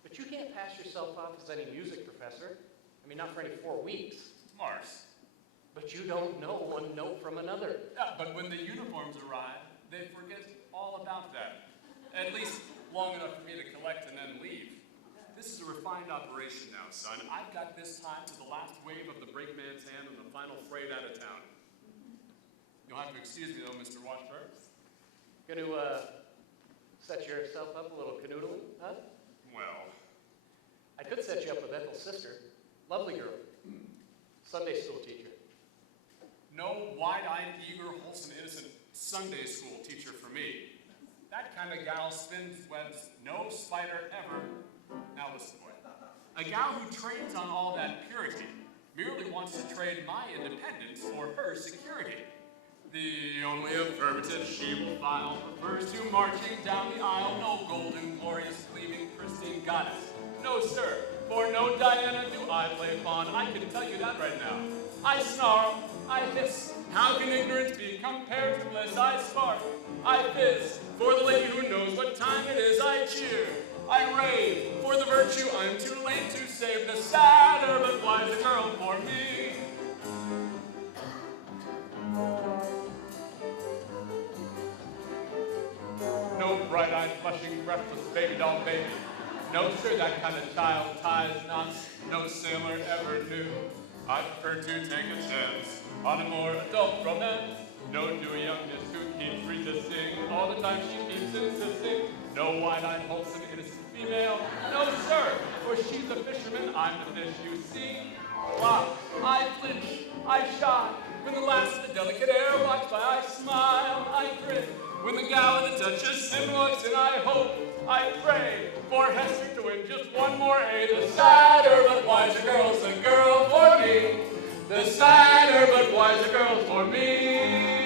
But you can't pass yourself off as any music professor. I mean, not for any 4 weeks. Mars. But you don't know one note from another. Yeah, but when the uniforms arrive, they forget all about that. At least long enough for me to collect and then leave. This is a refined operation now, son. I've got this time to the last wave of the brakeman's hand and the final freight out of town. You'll have to excuse me, though, Mr. Washburn. Gonna, set yourself up a little canoodling, huh? Well, I could set you up with Ethel's sister. Lovely girl. Sunday school teacher. no wide-eyed, eager, wholesome, innocent Sunday school teacher for me. That kind of gal spins webs no spider ever. Now listen, boy. A gal who trades on all that purity merely wants to trade my independence for her security. The only affirmative she will file refers to marching down the aisle, no golden, glorious, gleaming, pristine goddess. No, sir, for no Diana do I play pawn. I can tell you that right now. I snarl, I hiss. How can ignorance be compared to bliss? I spark, I fizz. For the lady who knows what time it is, I cheer. I rave. For the virtue I'm too late to save. The sadder but wiser girl for me. No bright-eyed, flushing, breathless baby doll baby. No, sir, that kind of child ties knots no sailor ever knew. I prefer to take a chance on a more adult romance. No dewy youngness who keeps resisting all the time she keeps insisting. No wide-eyed, wholesome, innocent female. No, sir, for she's a fisherman, I'm the fish you see. Why, I flinch, I shy. When the last of the delicate air walks by, I smile, I grin. When the gal of the Duchess sin walks in, I hope, I pray for Hester to win just one more A. The sadder but wiser girl's a girl for me. The sadder but wiser girl for me.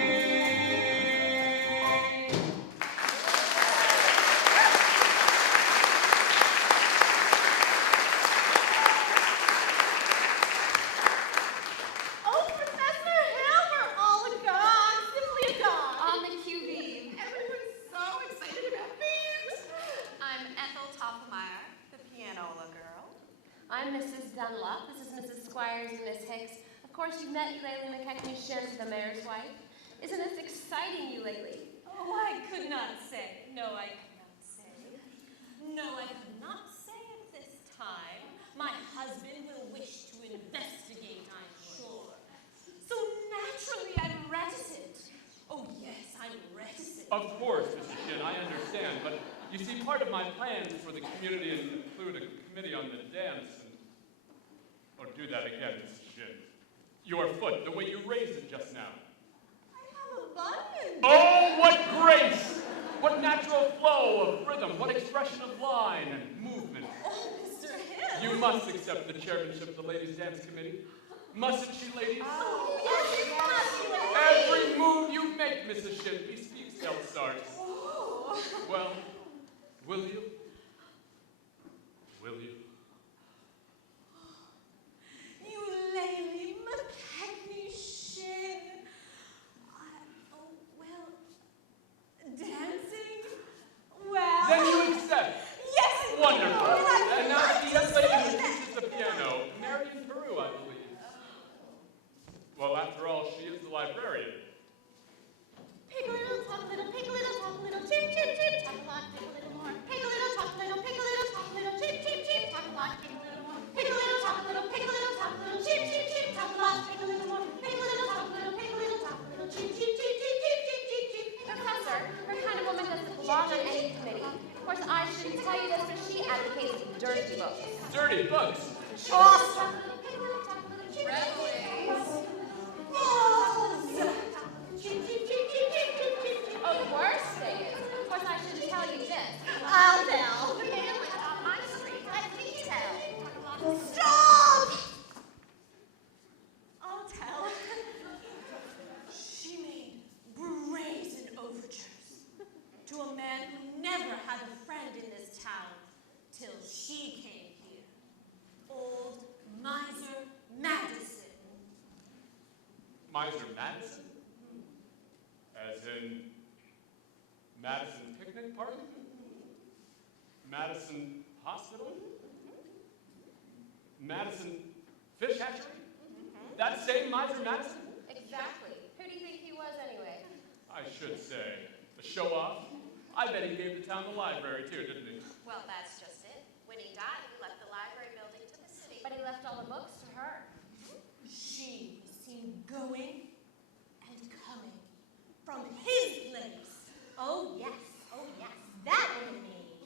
Oh, Professor Hill, we're all agog, simply agog. On the QV. Everyone's so excited about things. I'm Ethel Toffmeyer, the pianola girl. I'm Mrs. Dunlop. This is Mrs. Squires and Miss Hicks. Of course, you've met Eulalie McKechnie Shin, the mayor's wife. Isn't this exciting, Eulalie? Oh, I could not say. No, I could not say. No, I could not say at this time. My husband will wish to investigate, I'm sure. So naturally, I'm reticent. Oh, yes, I'm reticent. Of course, Mrs. Shin, I understand, but you see, part of my plans for the community include a committee on the dance and... Oh, do that again, Mrs. Shin. Your foot, the way you raised it just now. I have abundance. Oh, what grace! What natural flow of rhythm, what expression of line and movement. Oh, Mr. Hill. You must accept the chairmanship of the Ladies' Dance Committee. Mustn't she, ladies? Oh, yes, you must. Every move you make, Mrs. Shin, bespeaks Elstars. Oh. Well, will you? Will you? You Lily McKechnie Shin. Oh, well, dancing? Well. Then you accept. Yes. Wonderful. And And now the young lady who teaches the piano, Marion Peru, I believe. Well, after all, she is the librarian. Pick a little, talk a little, pick a little, talk a little, chip, chip, chip, talk a lot, pick a little more. Pick a little, talk a little, pick a little, talk a little, chip, chip, chip, talk a lot, pick a little more. Pick a little, talk a little, pick a little, talk a little, chip, chip, chip, talk a lot, pick a little more. Pick a little, talk a little, pick a little, talk a little, chip, chip, chip, chip, chip, chip, chip, chip. Professor, her kind of woman doesn't belong on any committee. Of course, I shouldn't tell you this, but she advocates dirty books. Dirty books. Chaucer. Oh, the worst thing is, of course, I shouldn't tell you this. I'll tell. The man went on my street. Let me tell. Stop! I'll tell. She made brazen overtures to a man who never had a friend in this town till she came here. Old Miser Madison. Miser Madison? As in Madison Picnic Park? Madison Hospital? Madison Fish Hatchery? That same Miser Madison? Exactly. Who do you think he was anyway? I should say. A show-off? I bet he gave the town the library too, didn't he? Well, that's just it. When he died, he left the library building to the city. But he left all the books to her. She was seen going and coming from his place. Oh yes, that woman made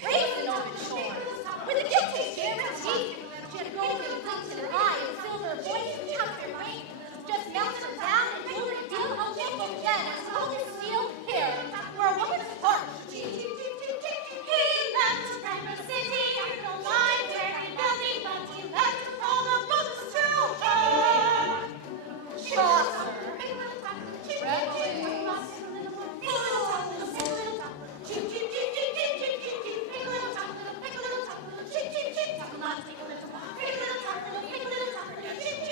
brazen overtures with a guilty guarantee. She had golden links in her eye and silver voice and counterfeit ring. Just melted her down and told her to do a nickel then and sold his steel here where a woman's heart. He left Denver City, the library building, but he left all the books to her. Chaucer.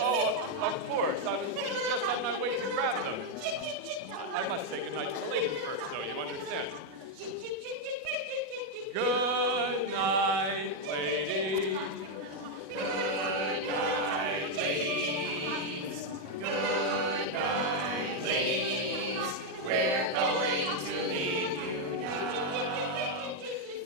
Oh, of course. I was just on my way to grab them. I must say goodnight to the ladies first, though, you understand. Good night, ladies. Good night, ladies. Good night, ladies. We're going to leave you now.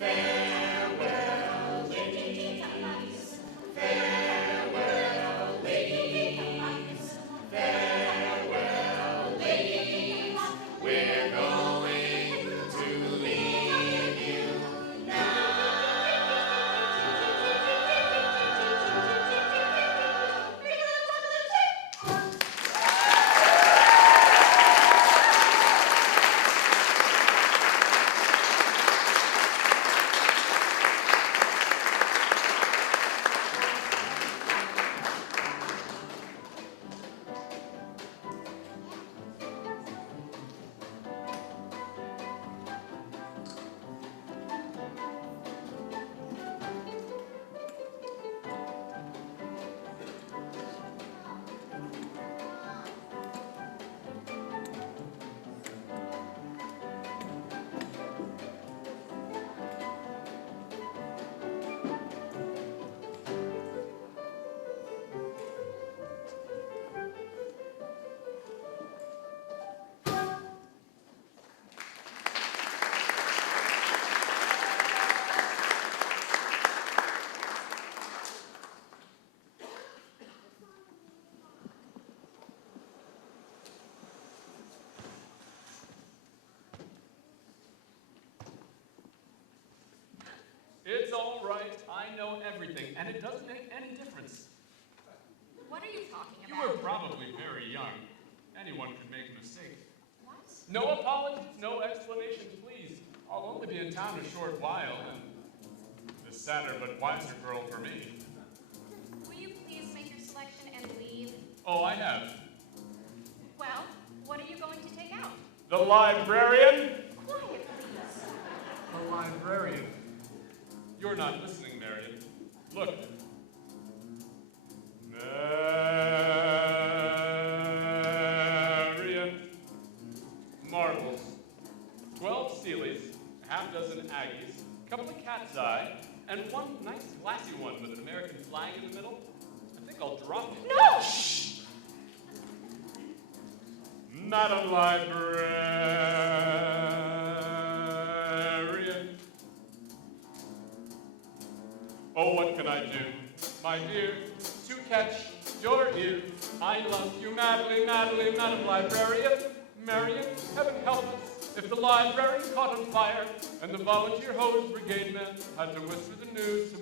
Farewell, ladies. Farewell, ladies. Farewell, ladies. We're going to leave you now. It's all right. I know everything, and it doesn't make any difference. What are you talking You about? were probably very young. Anyone could make a mistake. What? No apologies, no explanations, please. I'll only be in town a short while, and the sadder but wiser girl for me. Will you please make your selection and leave? Oh, I have. Well, what are you going to take out? The librarian? Quiet, please. The librarian. You're not listening, Marion. Look. Marion. Marbles. 12 Sealies, a half dozen Aggies, a couple of Cat's Eye, and one nice classy one with an American flag in the middle. I think I'll drop it. No! Shh! Madam Librarian. Oh, what can I do, my dear, to catch your ear? I love you madly, madly, Madam Librarian. Marion, heaven help us if the library caught on fire and the volunteer hose brigade men had to whisper the news to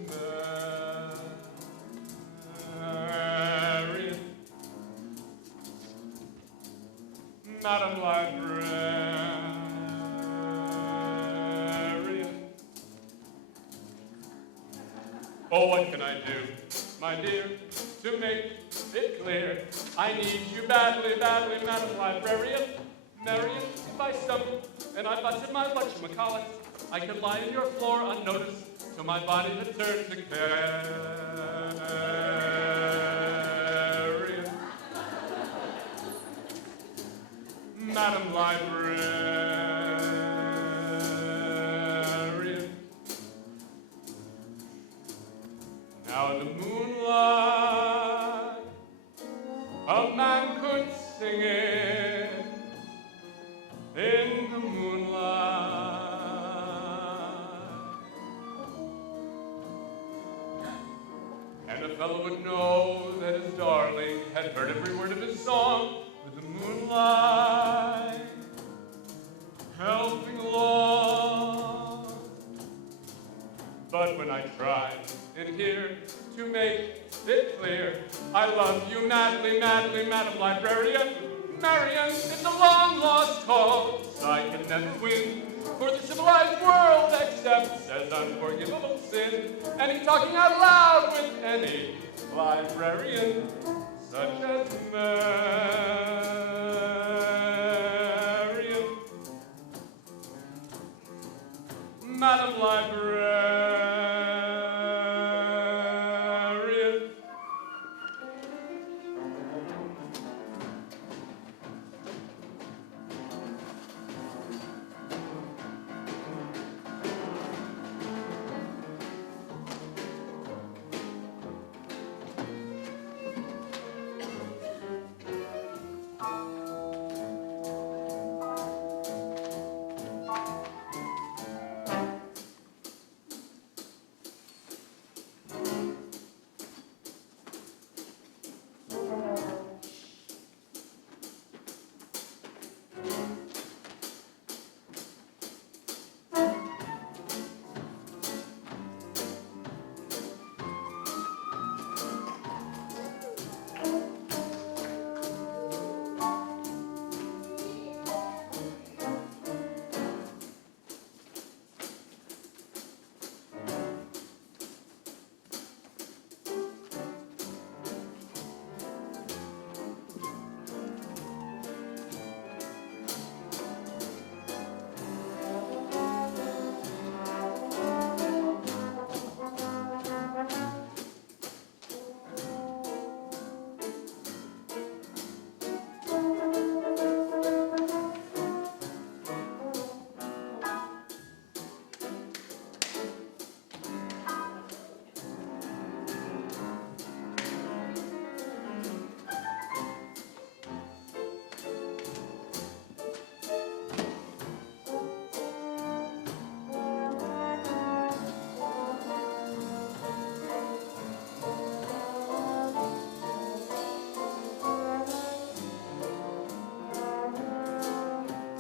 Marion. Madam Librarian. Oh, what can I do, my dear, to make it clear? I need you badly, badly, Madam Librarian. Marion, if I stumble and I busted my whatchamacallit, I could lie on your floor unnoticed till my body had turned to carrion. Madam Librarian. Now in the moonlight, a man could sing it. In the moonlight, and a fellow would know that his darling had heard every word of his song with the moonlight helping along. But when I tried in here to make it clear, I love you madly, madly, Madam Librarian. Marion, it's a long-lost cause I can never win, for the civilized world accepts as unforgivable sin any talking out loud with any librarian, such as Marion. Madam Librarian.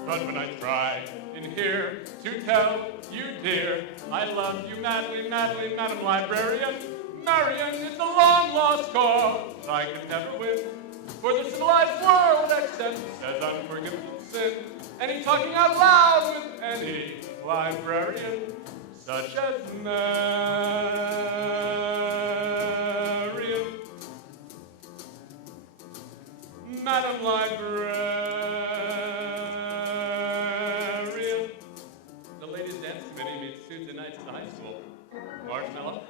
But when I try in here to tell you, dear, I love you madly, madly, Madam Librarian, Marion is a long-lost cause I can never win, for the civilized world accepts as unforgivable sin any talking out loud with any librarian, such as Marion. Madam Librarian. The ladies' dance committee meets Tuesday nights at the high school. Marshmallow?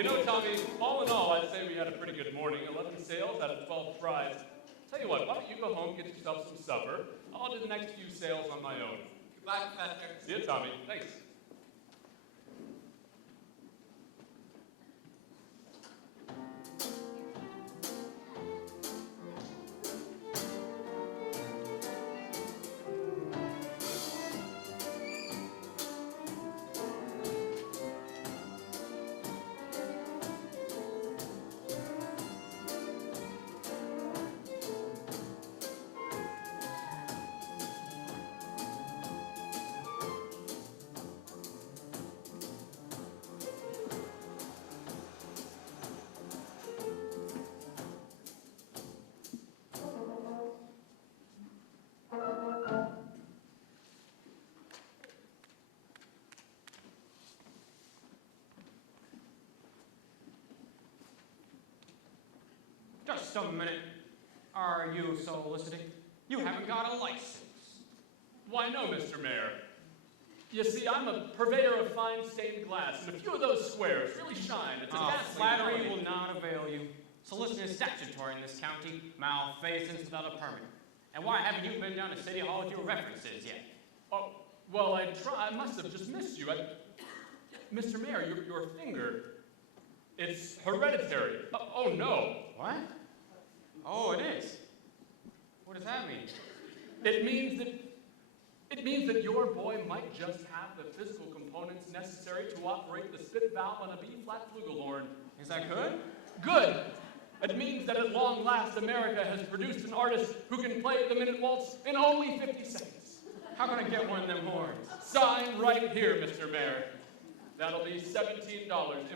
You know, Tommy, all in all, I'd say we had a pretty good morning. 11 sales out of 12 tries. Tell you what, why don't you go home, get yourself some supper. I'll do the next few sales on my own. Goodbye, Professor. See you, Tommy. Thanks. Just a minute. Are you soliciting? You haven't got a license. Why, no, Mr. Mayor. You see, I'm a purveyor of fine stained glass, and a few of those squares really shine. It's a ghastly Flattery melody. will not avail you. Soliciting is statutory in this county. Malfeasance without a permit. And why haven't you been down to City Hall with your references yet? Oh, well, I must have just missed you. Mr. Mayor, your finger, it's hereditary. Oh, no. What? Oh, it is. What does that mean? It means that your boy might just have the physical components necessary to operate the spit valve on a B-flat flugelhorn. Is that good? Good. It means that at long last, America has produced an artist who can play the minute waltz in only 50 seconds. How can I get one of them horns? Sign right here, Mr. Mayor. That'll be $17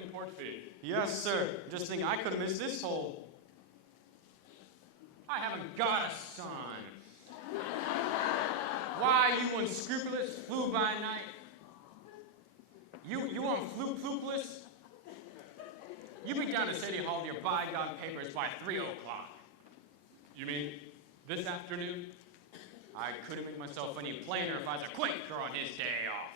import fee. Yes, sir. Just think I could have missed this hole. I haven't got a son. Why, you unscrupulous, flew by night? You unfloopless? You be down to City Hall with your bygone papers by 3 o'clock. You mean this afternoon? I couldn't make myself any plainer if I was a Quaker on his day off.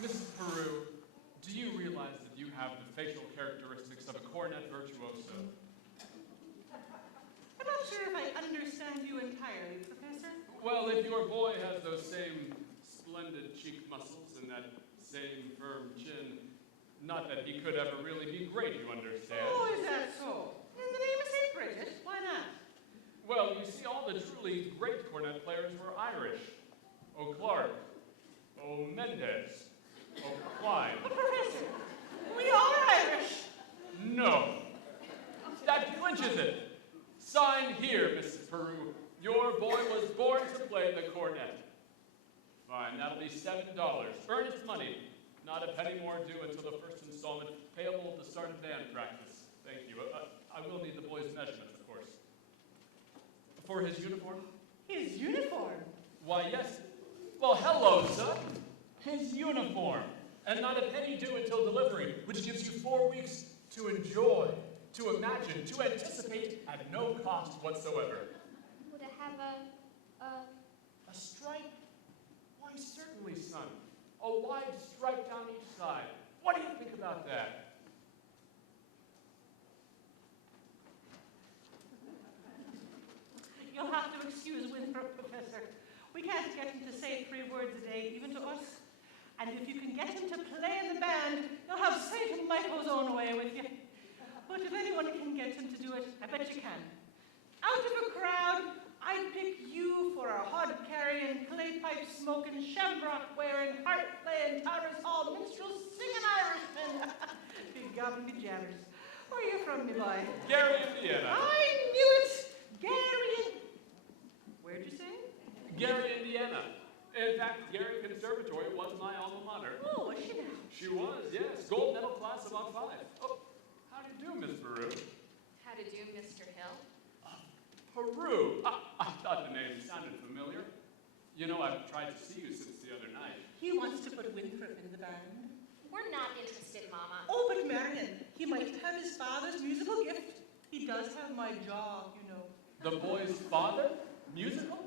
Mrs. Peru, do you realize that you have the facial characteristics of a cornet virtuoso? I'm not sure if I understand you entirely, Professor. Well, if your boy has those same splendid cheek muscles and that same firm chin, not that he could ever really be great, you understand. Oh, is that so? In the name of St. Bridget, why not? Well, you see, all the truly great cornet players were Irish. O'Clark, O'Mendez, O'Klein. But Professor, we are Irish. No. That clinches it. Sign here, Mrs. Peru. Your boy was born to play the cornet. Fine, that'll be $7. Earnest money. Not a penny more due until the first installment, payable at the start of band practice. Thank you. I will need the boy's measurements, of course. For his uniform? His uniform? Why, yes. Well, hello, son. His uniform. And not a penny due until delivery, which gives you 4 weeks to enjoy, to imagine, to anticipate at no cost whatsoever. Would it have A stripe? Why, certainly, son. A wide stripe down each side. What do you think about that? You'll have to excuse Winthrop, Professor. We can't get him to say 3 words a day, even to us. And if you can get him to play in the band, you'll have St. Michael's own way with you. But if anyone can get him to do it, I bet you can. Out of a crowd, I'd pick you for a hod-carrying, clay-pipe-smoking, shamrock-wearing, harp-playing, Towers Hall minstrel singing Irishman. Big gobbly jabbers. Where are you from, me boy? Gary, Indiana. I knew it! Gary. Where'd you say? Gary, Indiana. In fact, Gary Conservatory was my alma mater. Oh, was she now? She was, yes. Gold medal class of '05. Oh, how do you do, Miss Peru? How to do, Mr. Hill? Peru. I thought the name sounded familiar. You know, I've tried to see you since the other night. He wants to put Winthrop in the band. We're not interested, Mama. Oh, but Marion, he might have his father's musical gift. He does have my jaw, you know. The boy's father? Musical?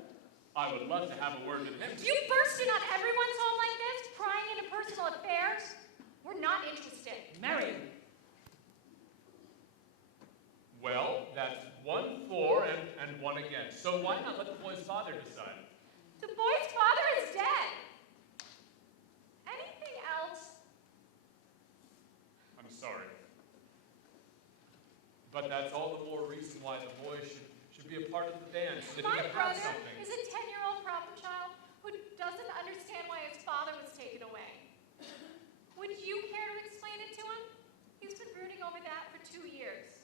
I would love to have a word with him. You burst in on everyone's home like this, prying into personal affairs? We're not interested. Marion. Well, that's 1 for and 1 against. So why not let the boy's father decide? The boy's father is dead. Anything else? I'm sorry. But that's all the more reason why the boy should be a part of the band, so that he My can have brother something. is a 10-year-old problem child who doesn't understand why his father was taken away. Would you care to explain it to him? He's been brooding over that for 2 years.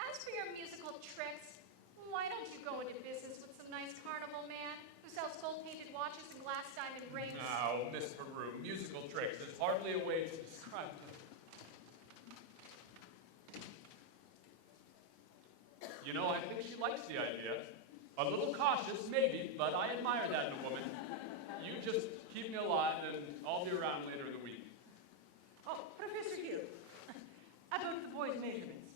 As for your musical tricks, why don't you go into business with some nice carnival man who sells gold-painted watches and glass diamond rings? Now, Miss Peru, musical tricks. There's hardly a way to describe them. You know, I think she likes the idea. A little cautious, maybe, but I admire that in a woman. You just keep me alive, and I'll be around later in the week. Oh, Professor Hill. About the boy's measurements.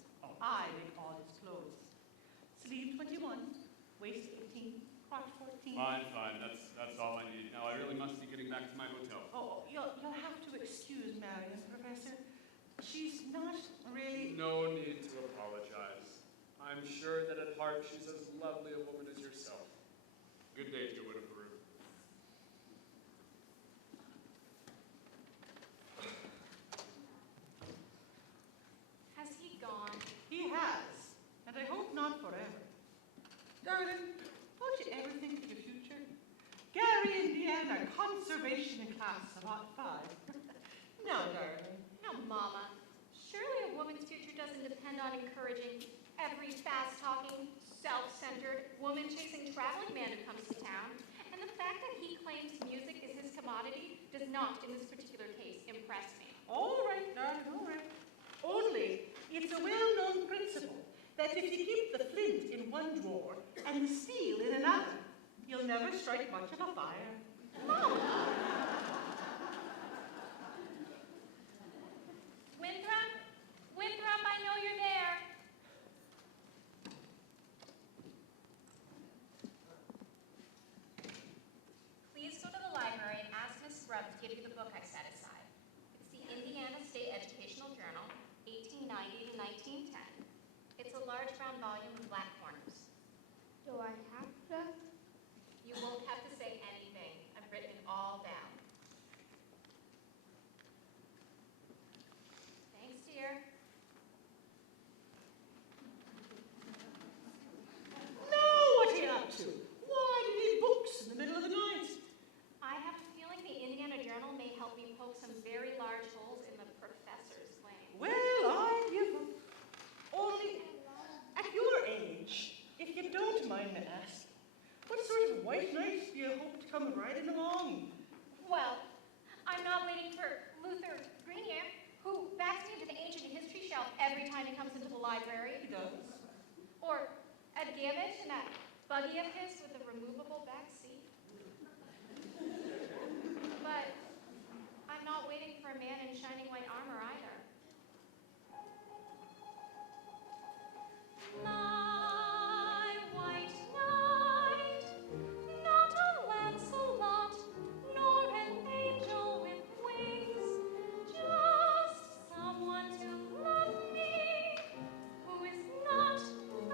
I make all his clothes. Sleeve 21, waist 18, crotch 14. Fine. That's all I need. Now, I really must be getting back to my hotel. Oh, you'll have to excuse Marion, Professor. She's not really... No need to apologize. I'm sure that at heart she's as lovely a woman as yourself. Good day to you, Widow Peru. Has he gone? He has, and I hope not forever. Darling, don't you ever think of your future? Gary, Indiana, conservation in class about 5. No, darling. Now, Mama, surely a woman's future doesn't depend on encouraging every fast-talking, self-centered, woman-chasing traveling man who comes to town. And the fact that he claims music is his commodity does not, in this particular case, impress me. All right, darling, all right. Only, it's a well-known principle that if you keep the flint in one drawer and the steel in another, you'll never strike much of a fire. Winthrop, I know you're there. Please go to the library and ask Miss Scrub to give you the book I set aside. It's the Indiana State Educational Journal, 1890 to 1910. It's a large brown volume with black corners. Do I have to? You won't have to say anything. I've written it all down. Thanks, dear. Now what are you up to? Why do you need books in the middle of the night? I have a feeling the Indiana Journal may help me poke some very large holes in the professor's claim. Well, I give up. Only, at your age, if you don't mind me asking, what sort of white knights do you hope to come riding along? Well, I'm not waiting for Luther Grenier, who backs me into the ancient history shelf every time he comes into the library. He does. Or Ed Gavich in that buggy of his with the removable back seat. But I'm not waiting for a man in shining white armor either. My white knight, not a Lancelot, nor an angel with wings, just someone to love me, who is not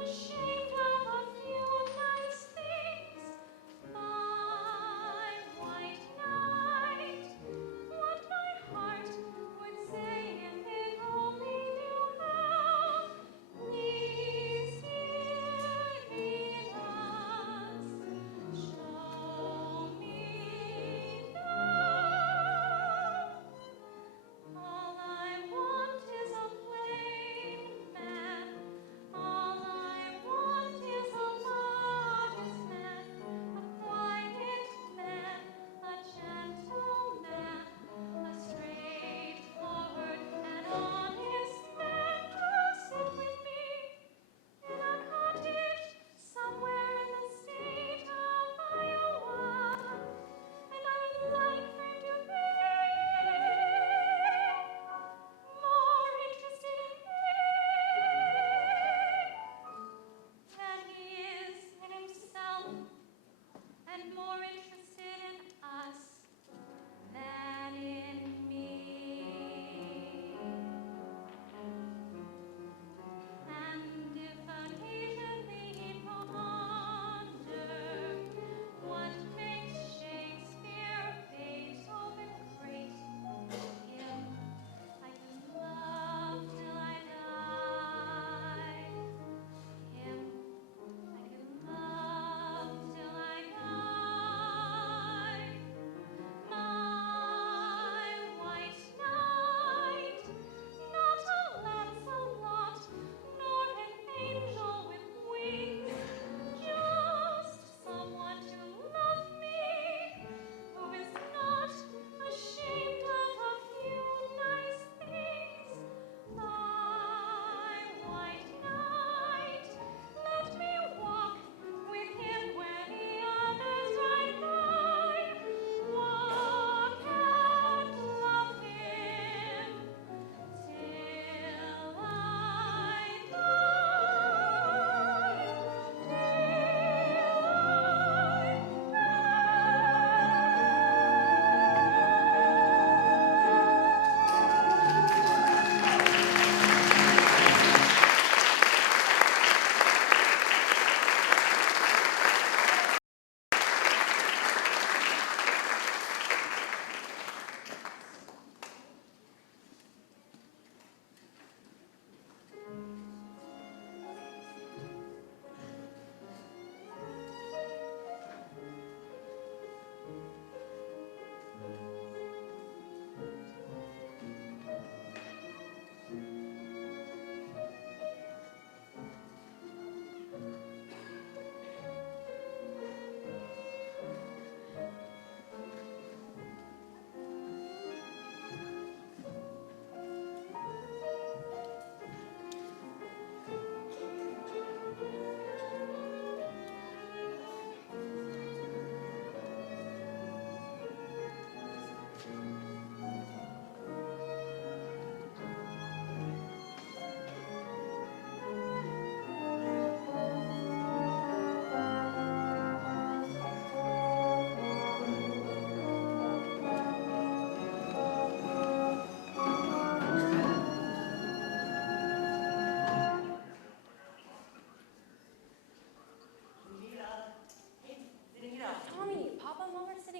ashamed of a few nice things. My white knight, what my heart would say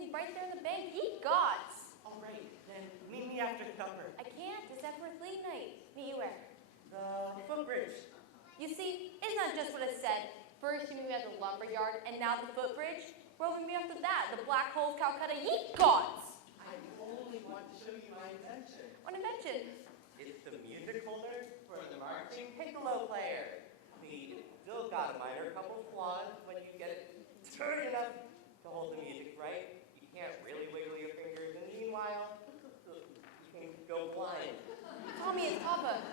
sitting right there in the bank. Ye gods! All right, then meet me after supper. I can't. It's Epworth League night. Meet you where? The footbridge. You see, it's not just what it said. First you meet me at the lumberyard, and now the footbridge. Where will we be after that? The Black Holes, Calcutta. Ye gods! I only want to show you my invention. What invention? It's the music holder for the marching piccolo player. It's still got a minor couple flaws, but you get it turn enough to hold the music right. You can't really wiggle your fingers, and meanwhile, you can go blind. Tell me it's Papa.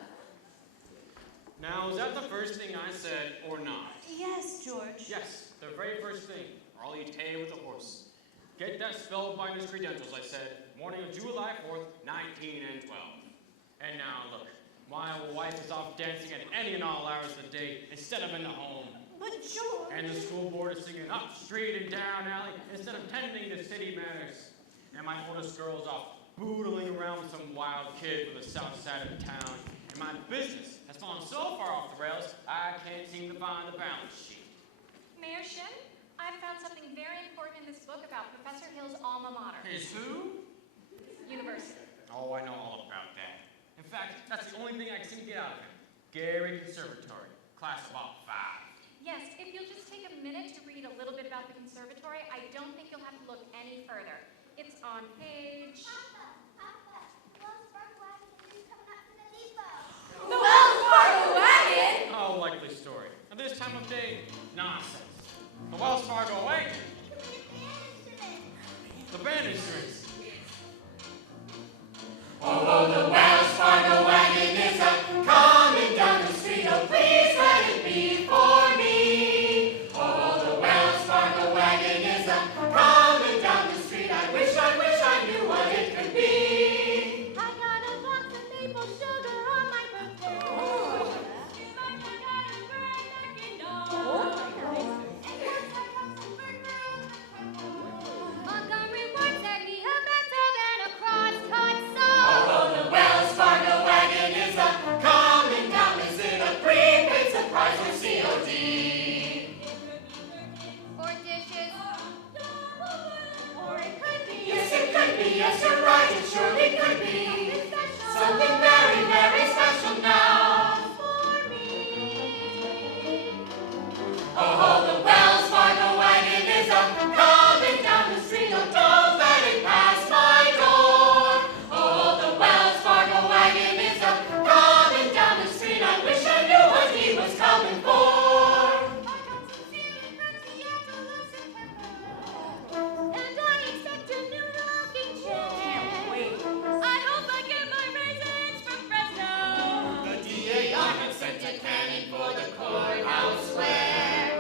Now, is that the first thing I said or not? Yes, George. Yes, the very first thing. Or I'll eat hay with a horse. Get that spellbinder's credentials, I said. Morning of July 4th, 1912. And now, look. My wife is off dancing at any and all hours of the day instead of in the home. But George... And the school board is singing up street and down alley instead of tending to city matters. And my oldest girl's off boodling around with some wild kid from the south side of town. And my business has fallen so far off the rails, I can't seem to find the balance sheet. Mayor Shin, I found something very important in this book about Professor Hill's alma mater. His who? University. Oh, I know all about that. In fact, that's the only thing I can seem to get out of him. Gary Conservatory, class of about 5. Yes, if you'll just take a minute to read a little bit about the conservatory, I don't think you'll have to look any further. It's on page... The Wells Fargo wagon? Oh, likely story. At this time of day, nonsense. The Wells Fargo wagon. The band instruments. Oh, the Wells Fargo wagon is coming down the street. Oh, please let it be for me. Oh, the Wells Fargo wagon is coming down the street. I wish I knew what it could be. I got a box of maple sugar on my birthday. Montgomery Ward sent me a pencil and a crosscut saw. Oh, the Wells Fargo wagon is coming down. Is it a prepaid surprise or COD? Or dishes. Or it could be. Yes, it could be. Yes, you're right. It surely could be. Something very, very special now. For me. Oh, the Wells Fargo wagon is coming down the street. Oh, don't let it pass my door. Oh, the Wells Fargo wagon is coming down the street. I wish I knew what he was coming for. And I expect a new rocking chair. I hope I get my raisins from Fresno. The DA has sent a cannon for the courthouse square.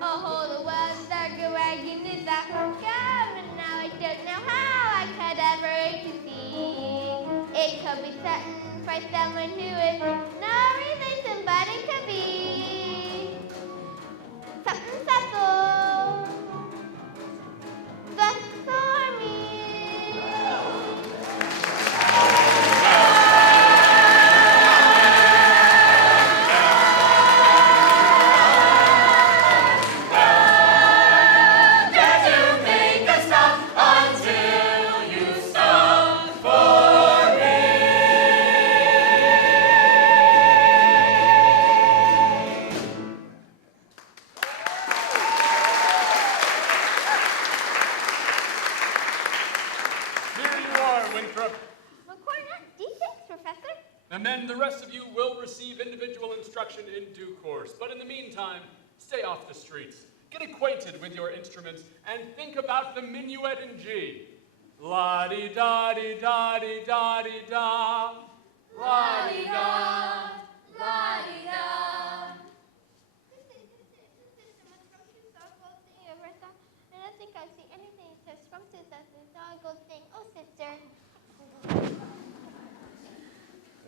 Oh, the Wells Fargo wagon is a coming now. I don't know how I could ever succeed. It could be something for someone who is no reason, but it could be something special just for me. Dare to make a stop until you stop for me. Here you are, Winthrop. McCormick, thanks, Professor. And then the rest of you will receive individual instruction in due course. But in the meantime, stay off the streets. Get acquainted with your instruments and think about the minuet in G. La-di-da-di-da-di-da-di-da. La-di-da. La-di-da. I don't think I see anything so scrumptious as the doggo thing. Oh, sister.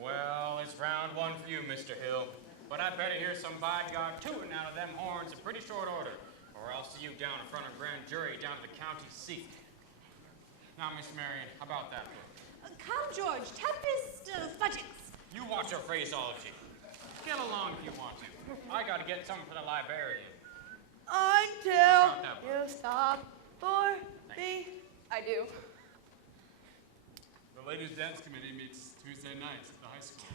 Well, it's round 1 for you, Mr. Hill. But I better hear some by God tooting out of them horns in pretty short order, or I'll see you down in front of grand jury down to the county seat. Now, Miss Marion, how about that? Come, George. Tempest fudgings. You watch your phraseology. Get along if you want to. I gotta get something for the librarian. Until you stop for I do. The ladies' dance committee meets Tuesday nights at the high school.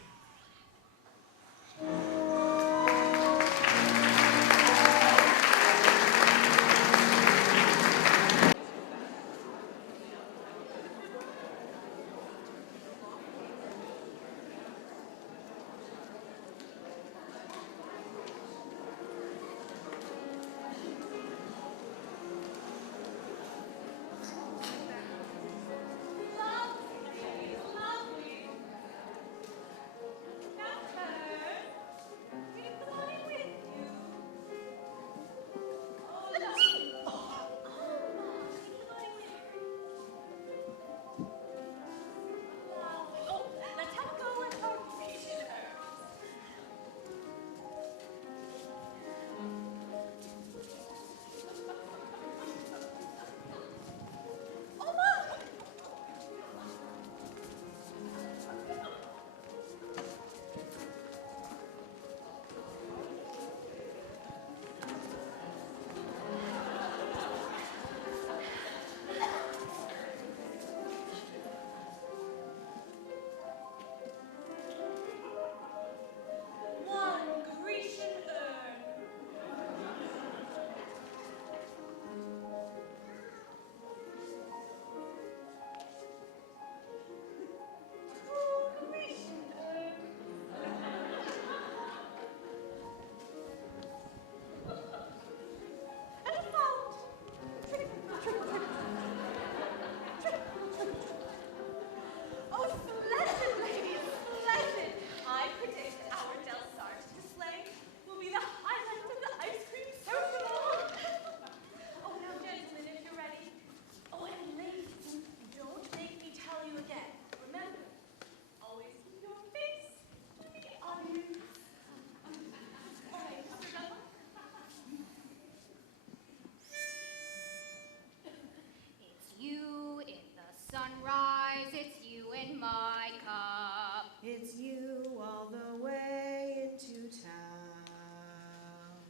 Sunrise, it's you in my cup. It's you all the way into town.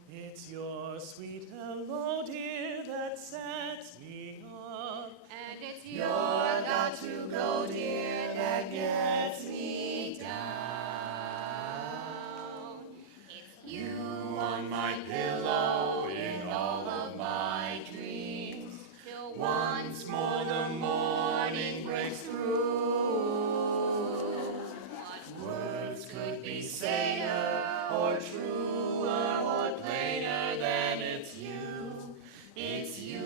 It's your sweet hello, dear, that sets me up. And it's your got to go, dear, that gets me down. It's you on my pillow in all of my dreams. till Once more the morning breaks through. Words could be saner or truer or plainer than it's you. It's you.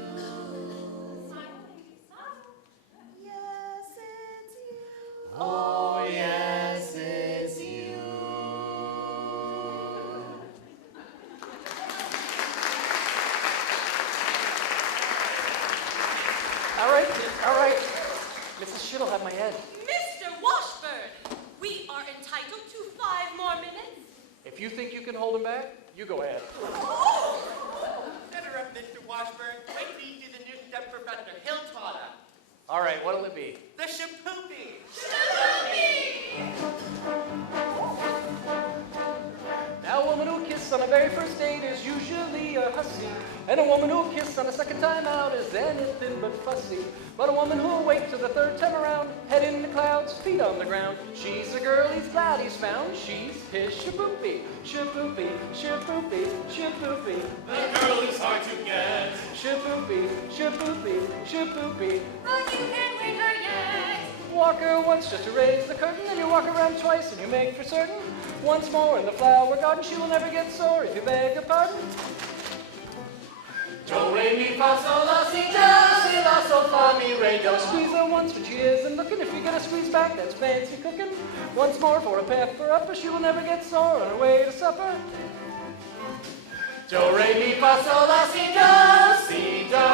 Yes, it's you. Oh, yes, it's you. All right. Mrs. Shit'll have my head. Mr. Washburn, we are entitled to 5 more minutes. If you think you can hold him back, you go ahead. Interrupt, Mr. Washburn. Wait till you see the new step Professor Hill taught us. All right, what'll it be? The Shapoopy. Now, a woman who kisses on a very first date is usually a hussy, and a woman who kisses on a second time out is anything but fussy. But a woman who'll wait till the third time around, head in the clouds, feet on the ground, she's a girl he's glad he's found. She's his shapoopy, shapoopy, shapoopy, shapoopy. The girl is hard to get. Shapoopy, shapoopy, shapoopy. but you can't win her yet. Walk her once just to raise the curtain, then you walk around twice and you make for certain. Once more in the flower garden, she will never get sore if you beg her pardon. Do, re, mi, fa, sol, la, si, do, si, la, sol, fa, mi, re, do. Squeeze her once when she isn't looking. If you get a squeeze back, that's fancy cooking. Once more for a pepper upper, she will never get sore on her way to supper. Do, re, mi, fa, sol, la, si, do, si, do.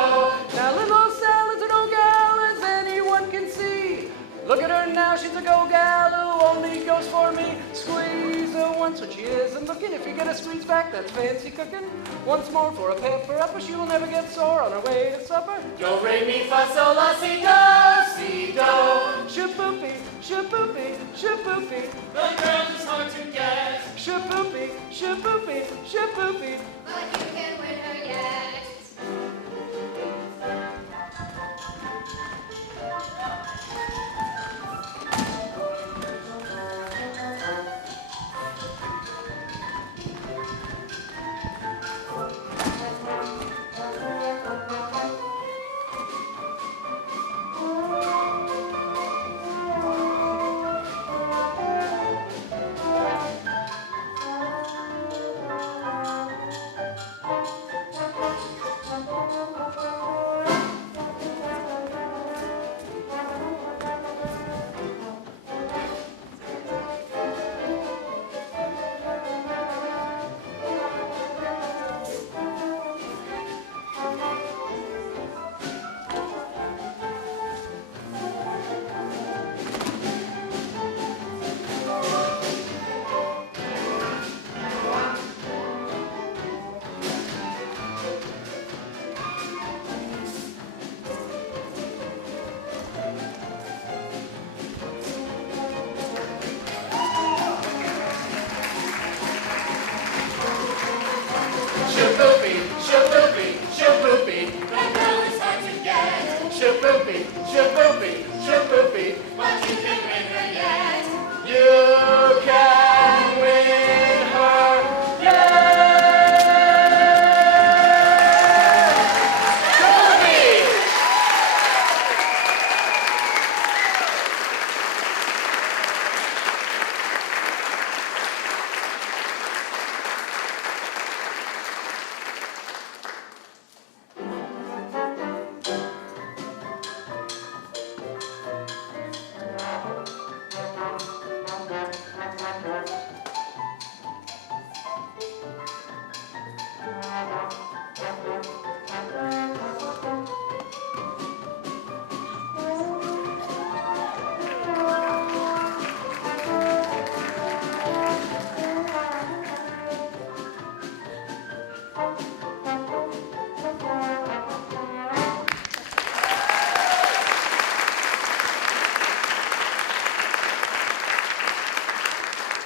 Now little Sally's an old gal as anyone can see. Look at her now, she's a go-gal who only goes for me. Squeeze her once when she isn't looking. If you get a squeeze back, that's fancy cooking. Once more for a pepper upper, she will never get sore on her way to supper. Do, re, mi, fa, sol, la, si, do, si, do. Shapoopy, shapoopy, shapoopy. The girl is hard to get. Shapoopy, shapoopy, shapoopy. But you can win her yet. Shaboopy, shaboopy, but you can win her yet. You can win her yet. Shaboopy!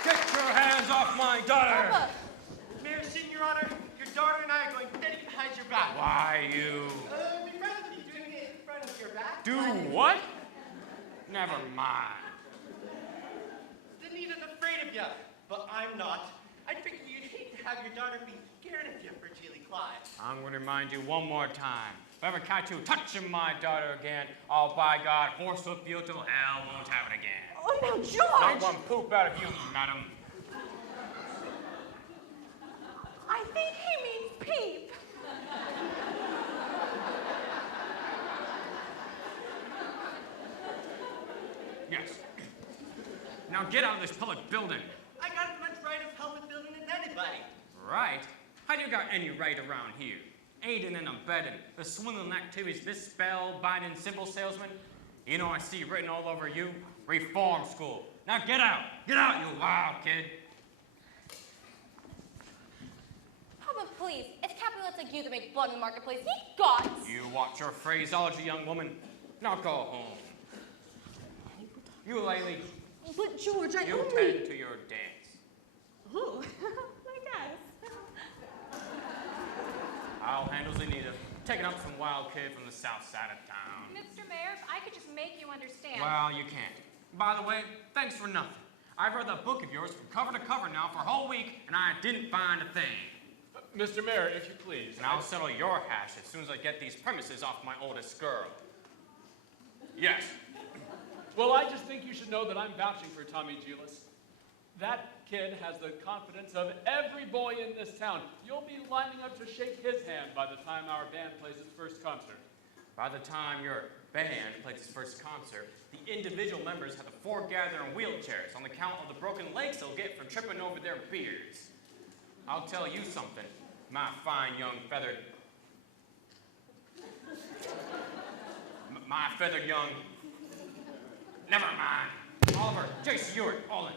Get your hands off my daughter! Mayor Shin, Your Honor, your daughter and I are going dead behind your back. Why, you... Be friends with you, doing it in front of your back. Do what? Never mind. Danita's afraid of you, but I'm not. I figured you'd hate to have your daughter be scared of you for Julie Clyde. I'm going to remind you one more time. If I ever catch you touching my daughter again, I'll, by God, horsewhip you till hell won't have it again. Oh, now, George! Not one poop out of you, madam. I think he means peep. Yes. Now get out of this public building. I got as much right of public building as anybody. Right? How do you got any right around here? Aiding and abetting the swindling activities of this spellbinding symbol salesman. You know I see written all over you. Reform school. Now get out! Get out, you wild kid! Papa, please. It's capitalists like you that make blood in the marketplace. He got. You watch your phraseology, young woman. Now go home. You, Laylee, But, George, I you only... tend to your dance. Oh, I guess. I'll handle Zenita, taking up some wild kid from the south side of town. Mr. Mayor, if I could just make you understand. Well, you can't. By the way, thanks for nothing. I've read that book of yours from cover to cover now for a whole week, and I didn't find a thing. Mr. Mayor, if you please. And I'll settle your hash as soon as I get these premises off my oldest girl. Yes. Well, I just think you should know that I'm vouching for Tommy Gilas. That kid has the confidence of every boy in this town. You'll be lining up to shake his hand by the time our band plays its first concert. By the time your band plays its first concert, the individual members have to foregather in wheelchairs on the count of the broken legs they'll get from tripping over their beards. I'll tell you something, my fine young feathered... my feathered young... Never mind. Oliver, J.C. Ewart, all in.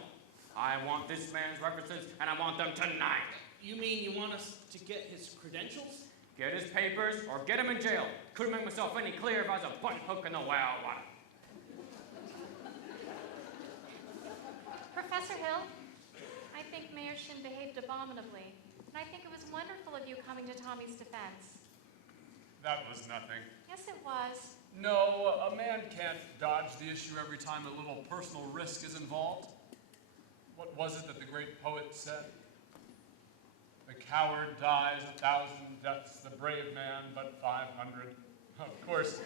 I want this man's references, and I want them tonight. You mean you want us to get his credentials? Get his papers, or get him in jail. Couldn't make myself any clearer if I was a button hook in the well water. Professor Hill, I think Mayor Shin behaved abominably, and I think it was wonderful of you coming to Tommy's defense. That was nothing. Yes, it was. No, a man can't dodge the issue every time a little personal risk is involved. What was it that the great poet said? The coward dies 1,000 deaths, the brave man but 500. Of course,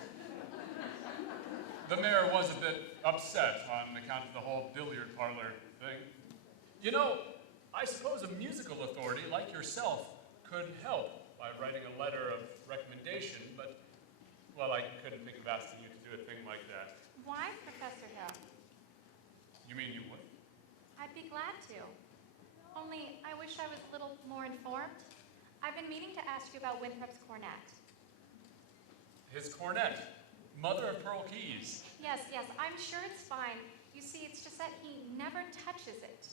the mayor was a bit upset on account of the whole billiard parlor thing. You know, I suppose a musical authority like yourself could help by writing a letter of recommendation, but, well, I couldn't think of asking you to do a thing like that. Why, Professor Hill? You mean you would? I'd be glad to. Only, I wish I was a little more informed. I've been meaning to ask you about Winthrop's cornet. His cornet, mother of pearl keys. Yes, I'm sure it's fine. You see, it's just that he never touches it.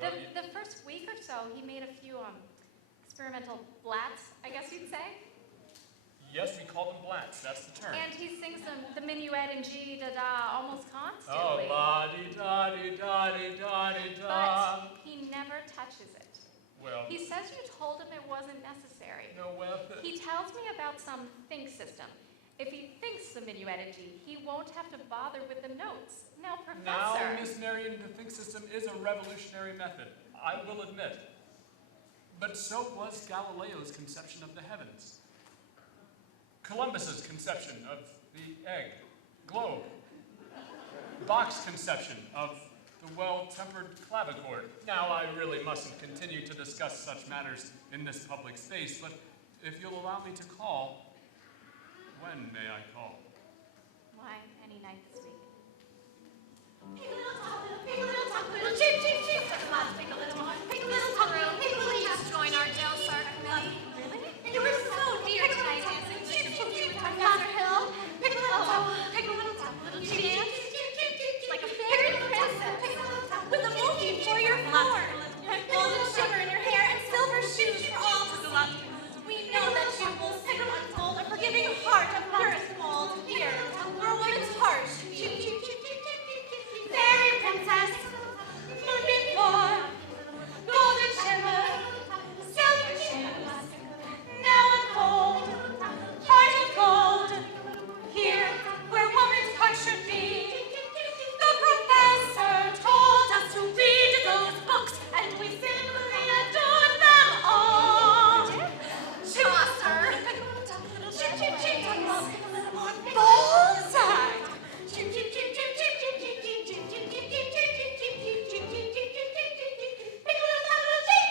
Well, The first week or so, he made a few experimental blats, I guess you'd say. Yes, we call them blacks. That's the term. And he sings them the minuet in G da da almost Oh, constantly. la-di-da-di-da-di-da-di-da. But he never touches it. Well, He says you told him it wasn't necessary. no, well, He tells me about some think system, If he thinks the minuet a G, he won't have to bother with the notes. Now, Now, Professor. Miss Marion, the think system is a revolutionary method, I will admit. But so was Galileo's conception of the heavens. Columbus's conception of the egg, globe. Bach's conception of the well-tempered clavichord. Now, I really mustn't continue to discuss such matters in this public space, but if you'll allow me to call, when may I call? Why, any night this week. Pick a little top, little cheep, cheep, cheep. Let's pick a little one. Pick a little top, please join our Del Sar committee. Really? You were so dear tonight, dancing. Cheep, cheep, cheep. Professor Hill. Pick a little top, little cheep, like a fairy princess. With a monkey for your floor. Golden sugar in your hair and silver shoes for all to go out. We know that you will sing untold a forgiving heart of purest mold. Here, for a woman's heart. Cheep, cheep, cheep, cheep, cheep, cheep. Fairy princess, moonbeam floor, golden shimmer, silver shoes. Now unfold, heart of gold. Here, where woman's heart should be. The professor told us to read those books, and we simply adored them all. Chaucer, chip, chip, chip, Balzac, chip, chip, chip, chip, chip, chip, chip, chip, chip, chip, chip, chip, chip, chip, chip, chip, chip, pick a little top, little cheep.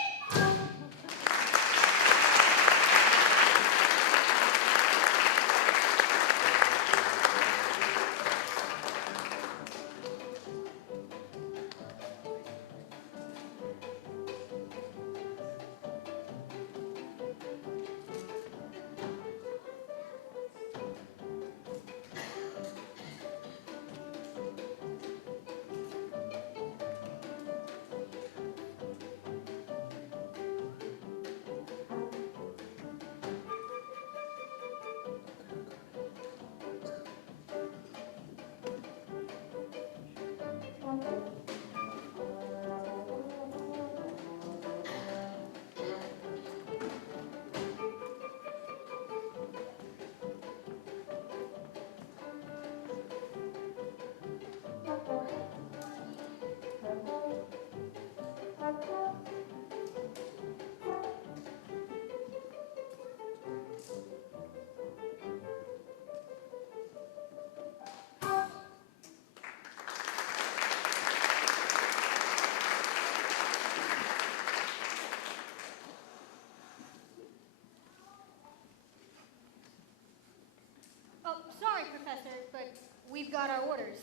Oh, sorry, Professor, but we've got our orders.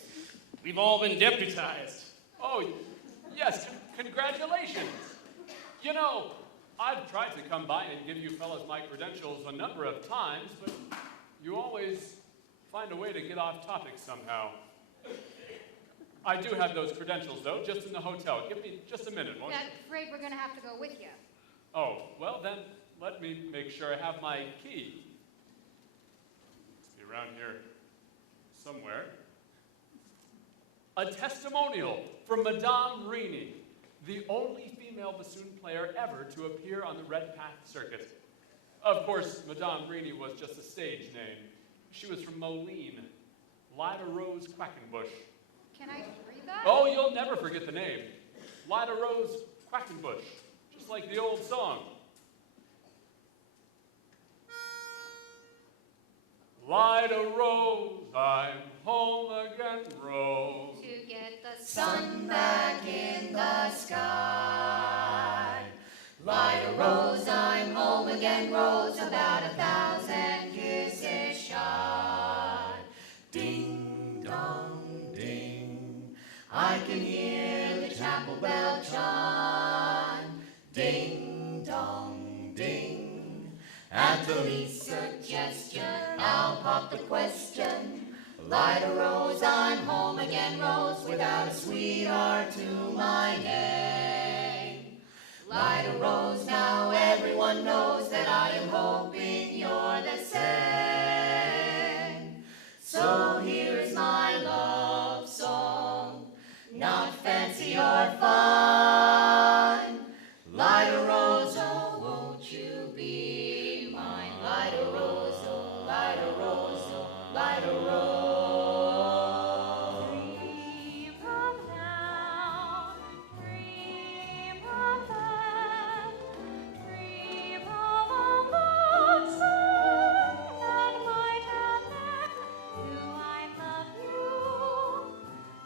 We've all been deputized. Oh, yes, congratulations. You know, I've tried to come by and give you fellas my credentials a number of times, but you always find a way to get off topic somehow. I do have those credentials, though, just in the hotel. Give me just a minute, won't you? I'm afraid we're going to have to go with you. Oh, well then, let me make sure I have my key. Must be around here somewhere. A testimonial from Madame Rini, the only female bassoon player ever to appear on the Red Path circuit. Of course, Madame Rini was just a stage name. She was from Moline, Lida Rose Quackenbush. Can I read that? Oh, you'll never forget the name. Lida Rose Quackenbush, just like the old song. Lida Rose, I'm home again, Rose. To get the Sun back in the sky. Lida Rose, I'm home again, Rose, about 1,000 kisses shy. Ding dong ding, I can hear the chapel bell chime. Ding dong ding, at the least suggestion, I'll pop the question. Lida Rose, I'm home again, Rose, without a sweetheart to my name. Lida Rose, now everyone knows that I am hoping you're the same. So here is my love song, not fancy or fine. Lida Rose, oh, won't you be mine? Lida Rose, oh, Lida Rose, oh. Light a rose. Dream of now, dream of then, dream of a moon sun that might have met. Do I love you?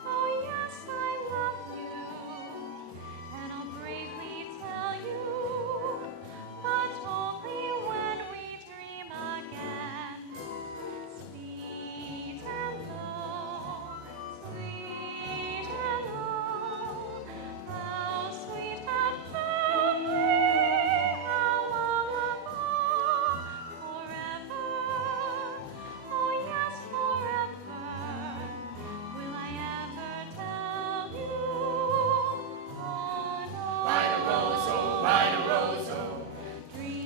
Oh yes, I love you, and I'll bravely tell you, but only when we dream again. Sweet and low, sweet and low, how sweet and lovely, how long ago, forever, oh yes, forever, will I ever tell you? Oh no. Light a rose, oh, light a rose, oh.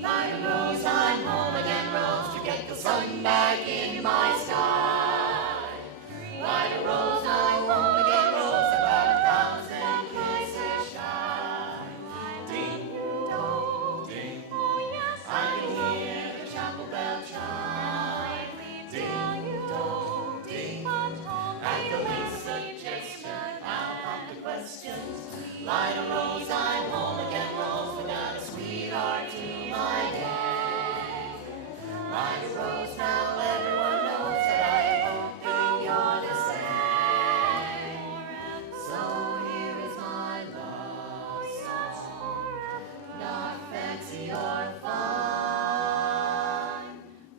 Light a rose, I'm home again, rose, to get the sun back in my sky. Light a rose, I'm home again, rose, about 1,000 kisses shy. Ding dong, ding, I can hear the chapel bell chime. Ding dong, ding, at the least suggestion, I'll pop the questions. Light a rose, I'm home again, rose, without a sweetheart to my day. Light a rose, now everyone knows that I am hoping you're the same. So here is my love song, not fancy or fun.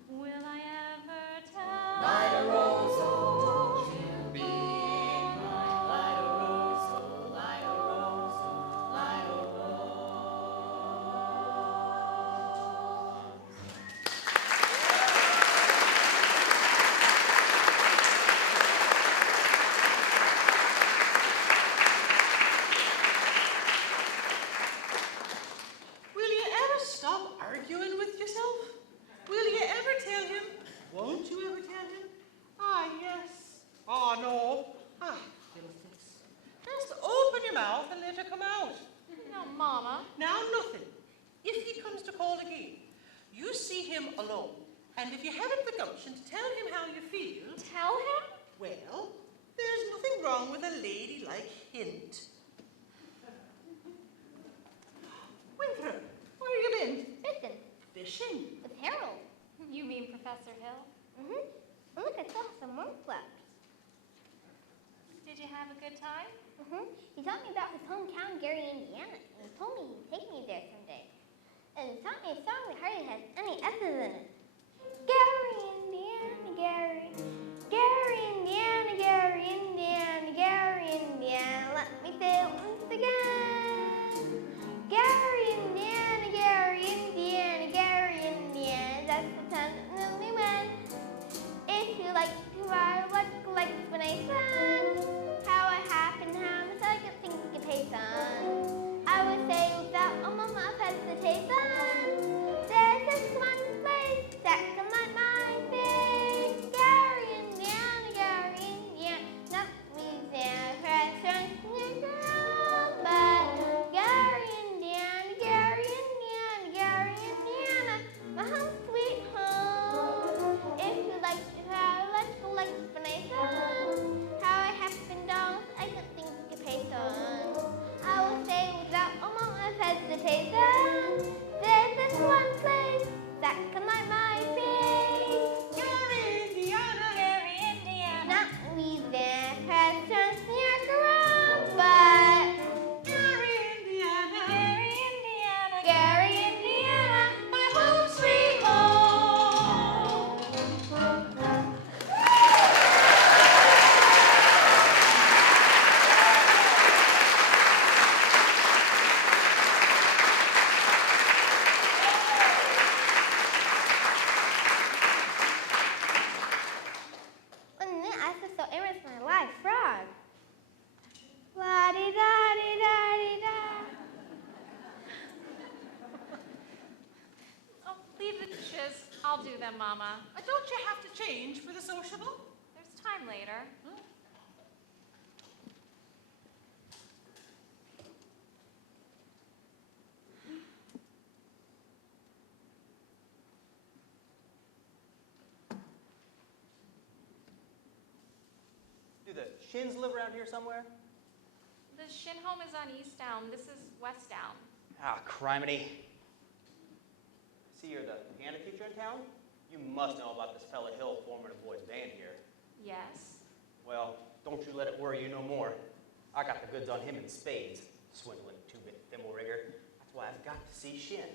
Will I ever tell? Light a rose, oh, won't you be mine? Light a rose, oh, light a rose, oh, light a rose. Will you ever stop arguing with yourself? Will you ever tell him? Won't you ever tell him? Ah, yes. Ah, no. Ah, Phyllis. Just open your mouth and let it come out. No, Mama. Now, nothing. If he comes to call again, you see him alone. And if you haven't the gumption to tell him how you feel, Tell him? well, there's nothing wrong with a ladylike hint. Winthrop, where have you been? Listen, Fishing. with Harold. You mean Professor Hill? Mm-hmm. Look, I still have some more left. Did you have a good time? Mm-hmm. He taught me about his hometown, Gary, Indiana, and he told me he'd take me there someday. And he taught me a song that hardly has any S's in it. Gary, Indiana, Gary. Gary, Indiana, Gary, Indiana, Gary, Indiana. Let me say it once again. Gary, Indiana, Gary, Indiana, Gary, Indiana. That's the time that we went. If you like to ride, like when I sang, how I happen, how much I could think you pay son. I would say without a moment of hesitation, there's this one place that can light my face. Gary, Indiana, Gary, Indiana, not Louisiana, restaurants near ground, but Gary, Indiana, Gary, Indiana, Gary, Indiana, my home sweet home. If you like to have, let's go like explanation. How I happen down, I could think you pay son. I will say without a moment of hesitation, there's this one place that can light my face. Gary, Indiana. Gary, Indiana. Not Louisiana, restaurants near ground, but Gary, Indiana. Gary, Indiana. Gary, Indiana, My home sweet home. and then I feel so interested in my life, frog. La-di-da-di-da-di-da. Oh, leave the dishes. I'll do them, Mama. Don't you have to change for the sociable? There's time later. the Shins live around here somewhere? The Shin home is on East Down. This is West Down. Ah, criminy. See, you're the piano teacher in town? You must know about this fella Hill forming a boys' band here. Yes. Well, don't you let it worry you no more. I got the goods on him in spades. Swindling, two-bit thimble rigger. That's why I've got to see Shin.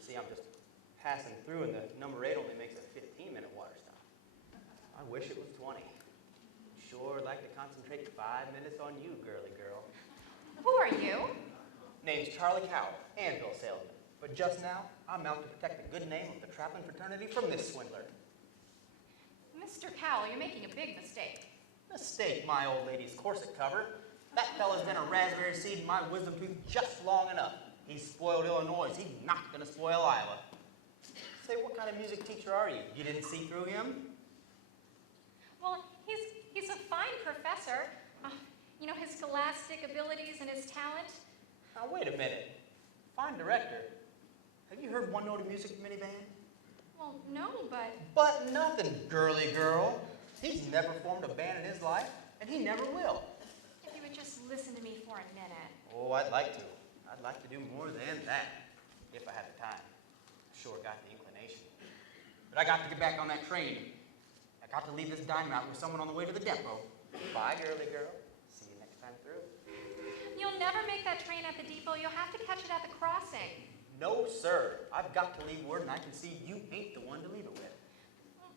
See, I'm just passing through, and the number 8 only makes a 15-minute water stop. I wish it was 20. Sure like to concentrate 5 minutes on you, girly girl. Who are you? Name's Charlie Cowell, anvil salesman. But just now, I'm out to protect the good name of the traveling fraternity from this swindler. Mr. Cowell, you're making a big mistake. Mistake, my old lady's corset cover. That fella's been a raspberry seed in my wisdom tooth just long enough. He's spoiled Illinois. He's not gonna spoil Iowa. Say, what kind of music teacher are you? You didn't see through him? Well, he's a fine professor. You know, his scholastic abilities and his talent. Now, wait a minute. Fine director. Have you heard one note of music from any band? Well, no, but... But nothing, girly girl. He's never formed a band in his life, and he never will. If you would just listen to me for a minute. Oh, I'd like to. I'd like to do more than that, if I had the time. Sure got the inclination. But I got to get back on that train. I got to leave this dynamite with someone on the way to the depot. Bye, girly girl. See you next time through. You'll never make that train at the depot. You'll have to catch it at the crossing. No, sir. I've got to leave word, and I can see you ain't the one to leave it with.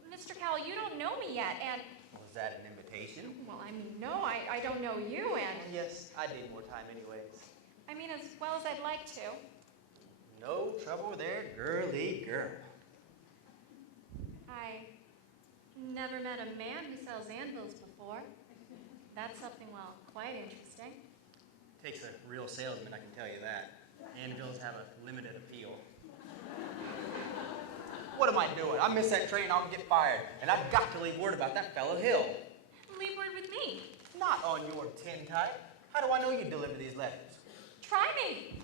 Mr. Cowell, you don't know me yet, and... Was that an invitation? Well, I mean, no, I don't know you, and... Yes, I need more time anyways. I mean, as well as I'd like to. No trouble there, girly girl. I never met a man who sells anvils before. That's something, well, quite interesting. Takes a real salesman, I can tell you that. Anvils have a limited appeal. What am I doing? I miss that train, I'll get fired. And I've got to leave word about that fellow Hill. Leave word with me. Not on your tin type. How do I know you deliver these letters? Try me.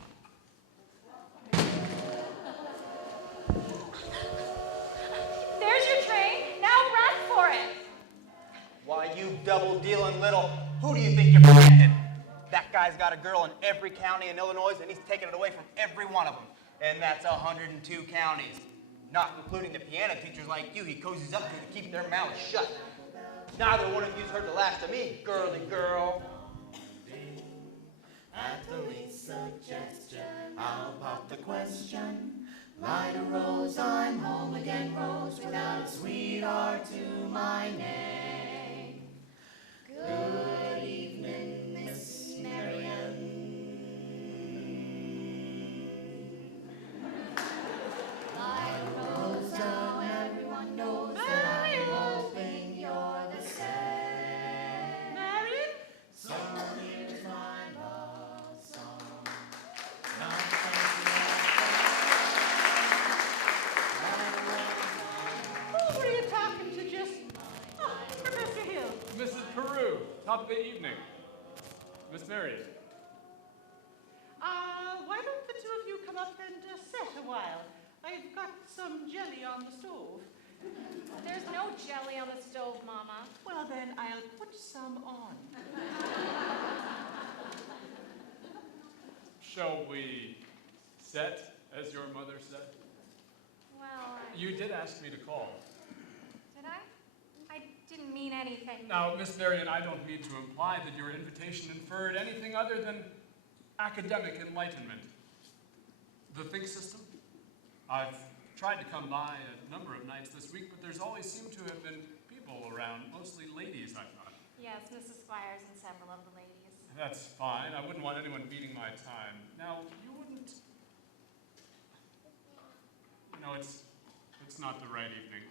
There's your train. Now run for it. Why, you double-dealing little... Who do you think you're protecting? That guy's got a girl in every county in Illinois, and he's taking it away from every one of them. And that's 102 counties. Not including the piano teachers like you he cozies up to keep their mouths shut. Neither one of you's heard the last of me, girly girl. At the least suggestion, I'll pop the question. Light a rose, I'm home again, rose without a sweetheart to my name. Good evening, Miss Marian. Light a rose down, everyone knows that I'm hoping you're the same. Marian? So here's my love song. Who were you talking to just... Oh, Professor Hill. Mrs. Peru, top of the evening. Miss Marion. Why don't the two of you come up and sit a while? I've got some jelly on the stove. There's no jelly on the stove, Mama. Well, then I'll put some on. Shall we set, as your mother said? Well, You did ask me to call. did I? I didn't mean anything. Now, Miss Marion, I don't mean to imply that your invitation inferred anything other than academic enlightenment. The Think System? I've tried to come by a number of nights this week, but there's always seemed to have been people around, mostly ladies, I thought. Yes, Mrs. Squires and several of the ladies. That's fine. I wouldn't want anyone beating my time. Now, you wouldn't... No, it's not the right evening.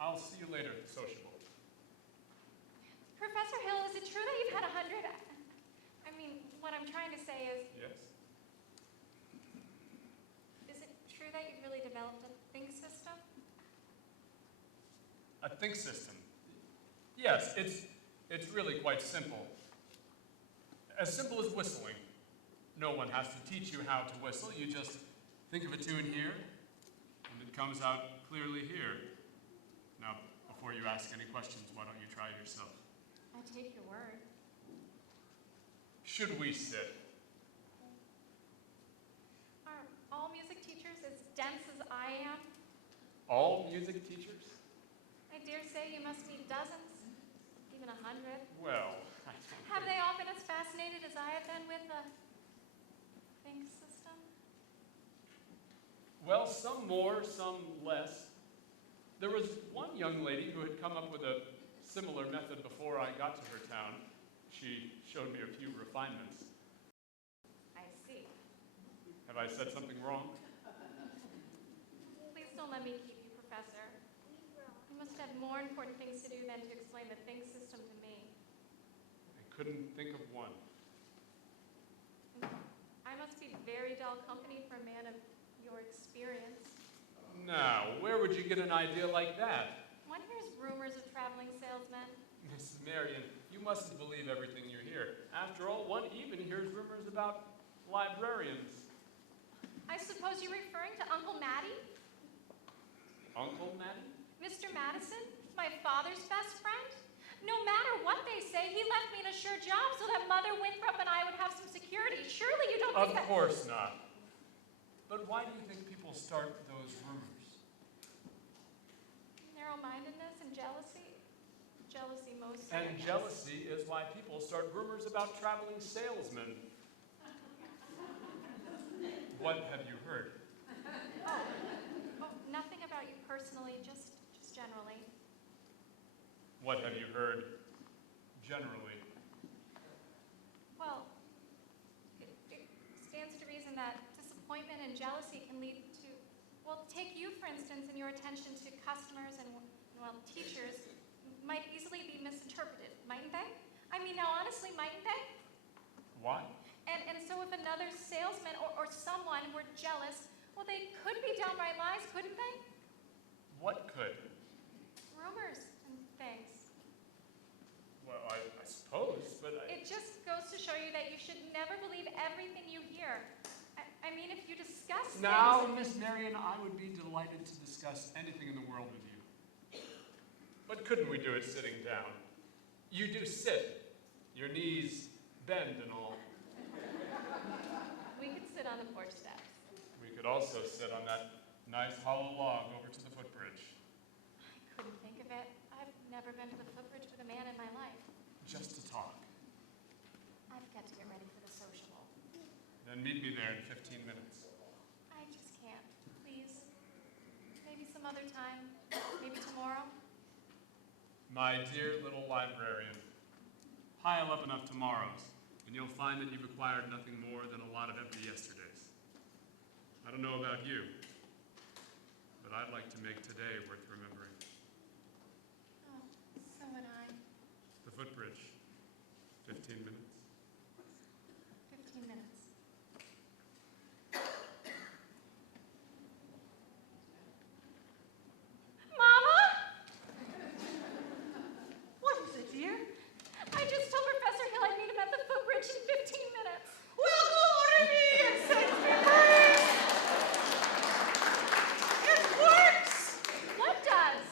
I'll see you later at the sociable. Professor Hill, is it true that you've had 100? I mean, what I'm trying to say is, Yes? is it true that you've really developed a think system? A think system. Yes, it's really quite simple. As simple as whistling. No one has to teach you how to whistle. You just think of a tune here, and it comes out clearly here. Now, before you ask any questions, why don't you try it yourself? I take your word. Should we sit? Are all music teachers as dense as I am? All music teachers? I dare say you must meet dozens, even 100. Well, Have they all been as fascinated as I have been with the Think system? well, some more, some less. There was one young lady who had come up with a similar method before I got to her town. She showed me a few refinements. I see. Have I said something wrong? Please don't let me keep you, Professor. You must have more important things to do than to explain the Think system to me. I couldn't think of one. I must be very dull company for a man of your experience. Now, where would you get an idea like that? One hears rumors of traveling salesmen. Miss Marion, you mustn't believe everything you hear. After all, one even hears rumors about librarians. I suppose you're referring to Uncle Matty? Uncle Matty? Mr. Madison? My father's best friend? No matter what they say, he left me an assured job so that Mother Winthrop and I would have some security. Surely you don't think Of that— course not. But why do you think people start those rumors? Narrow-mindedness and jealousy? Jealousy most And certainly. jealousy is why people start rumors about traveling salesmen. What have you heard? Oh, nothing about you personally, just generally. What have you heard generally? Well, it stands to reason that disappointment and jealousy can lead to, well, take you, for instance, and your attention to customers and, well, teachers might easily be misinterpreted, mightn't they? I mean, now, honestly, mightn't they? Why? And so if another salesman or someone were jealous, well, they could be downright lies, couldn't they? What could? Rumors and things. Well, I suppose, but It just goes to show you that you should never believe everything you hear. I mean, if you discuss Now, things— Miss Marion, I would be delighted to discuss anything in the world with you. But couldn't we do it sitting down? You do sit. Your knees bend and all. We could sit on the porch steps. We could also sit on that nice hollow log over to the footbridge. I couldn't think of it. I've never been to the footbridge with a man in my life. Just to talk. I've got to get ready for the sociable. Then meet me there in 15 minutes. I just can't. Please. Maybe some other time. Maybe tomorrow. My dear little librarian, pile up enough tomorrows, and you'll find that you've acquired nothing more than a lot of empty yesterdays. I don't know about you, but I'd like to make today worth remembering. Oh, so would I. The footbridge, 15 minutes. 15 minutes. Mama? What is it, dear? I just told Professor Hill I'd meet him at the footbridge in 15 minutes. Well, glory be and saints be praised! It works! What does?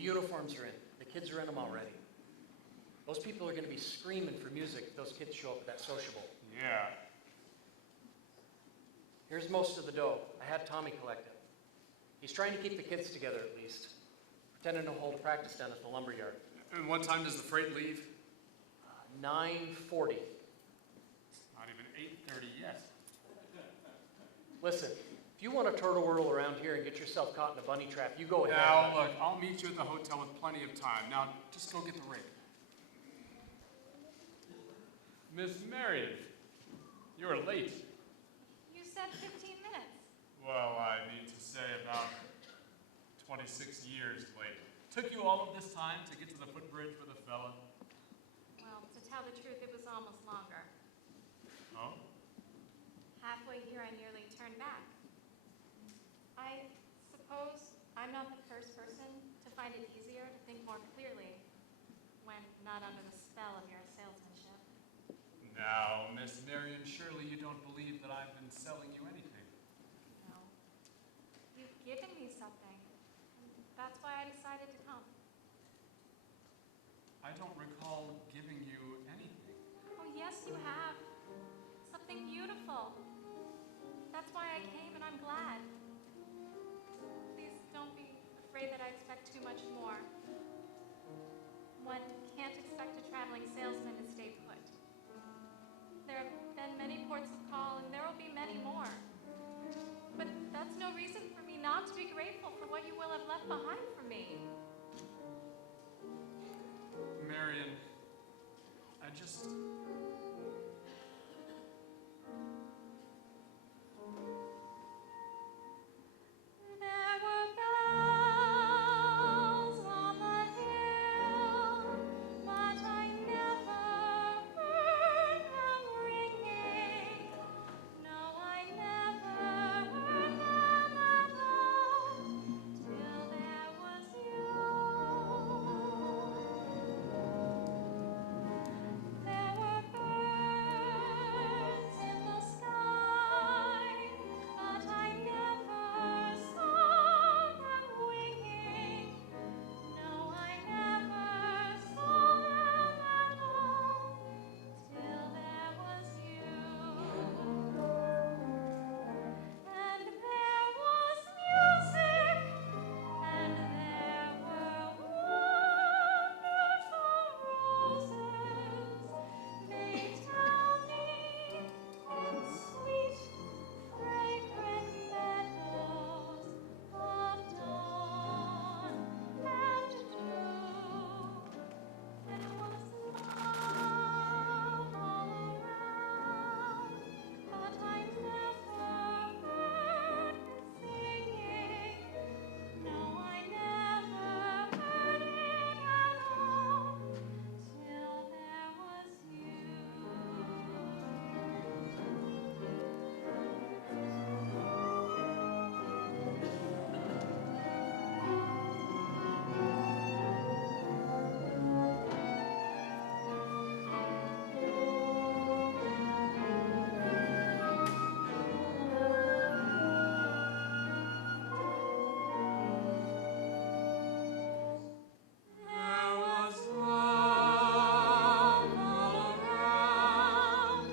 The uniforms are in. The kids are in them already. Those people are going to be screaming for music if those kids show up at that sociable. Yeah. Here's most of the dough. I had Tommy collect it. He's trying to keep the kids together at least, pretending to hold a practice down at the lumber yard. And what time does the freight leave? 9:40. Not even 8:30 yet. Listen, if you want to turtle whirl around here and get yourself caught in a bunny trap, you go ahead. Now, look, I'll meet you at the hotel with plenty of time. Now, just go get the rate. Miss Marion, you're late. You said 15 minutes. Well, I need to say about 26 years late. Took you all of this time to get to the footbridge with a fella? Well, to tell the truth, it was almost longer. Oh? Halfway here, I nearly turned back. I suppose I'm not the first person to find it easier to think more clearly when not under the spell of your salesmanship. Now, Miss Marion, surely you don't believe that I've been selling you anything. No. You've given me something. And that's why I decided to come. I don't recall giving you anything. Oh, yes, you have. Something beautiful. That's why I came, and I'm glad. Please don't be afraid that I expect too much more. One can't expect a traveling salesman to stay put. There have been many ports of call, and there will be many more. But that's no reason for me not to be grateful for what you will have left behind for me. Marion, I just... There were bells on the hill, but I never heard them ringing. No, I never heard them at all till there was you. There were birds in the sky, but I never saw them winging. No, I never saw them at all till there was you. And there was music, and there were wonderful roses. They tell me in sweet, fragrant meadows of dawn and dew. There was love all around, but I never heard it singing. No, I never heard it at all till there was you. There was love all around,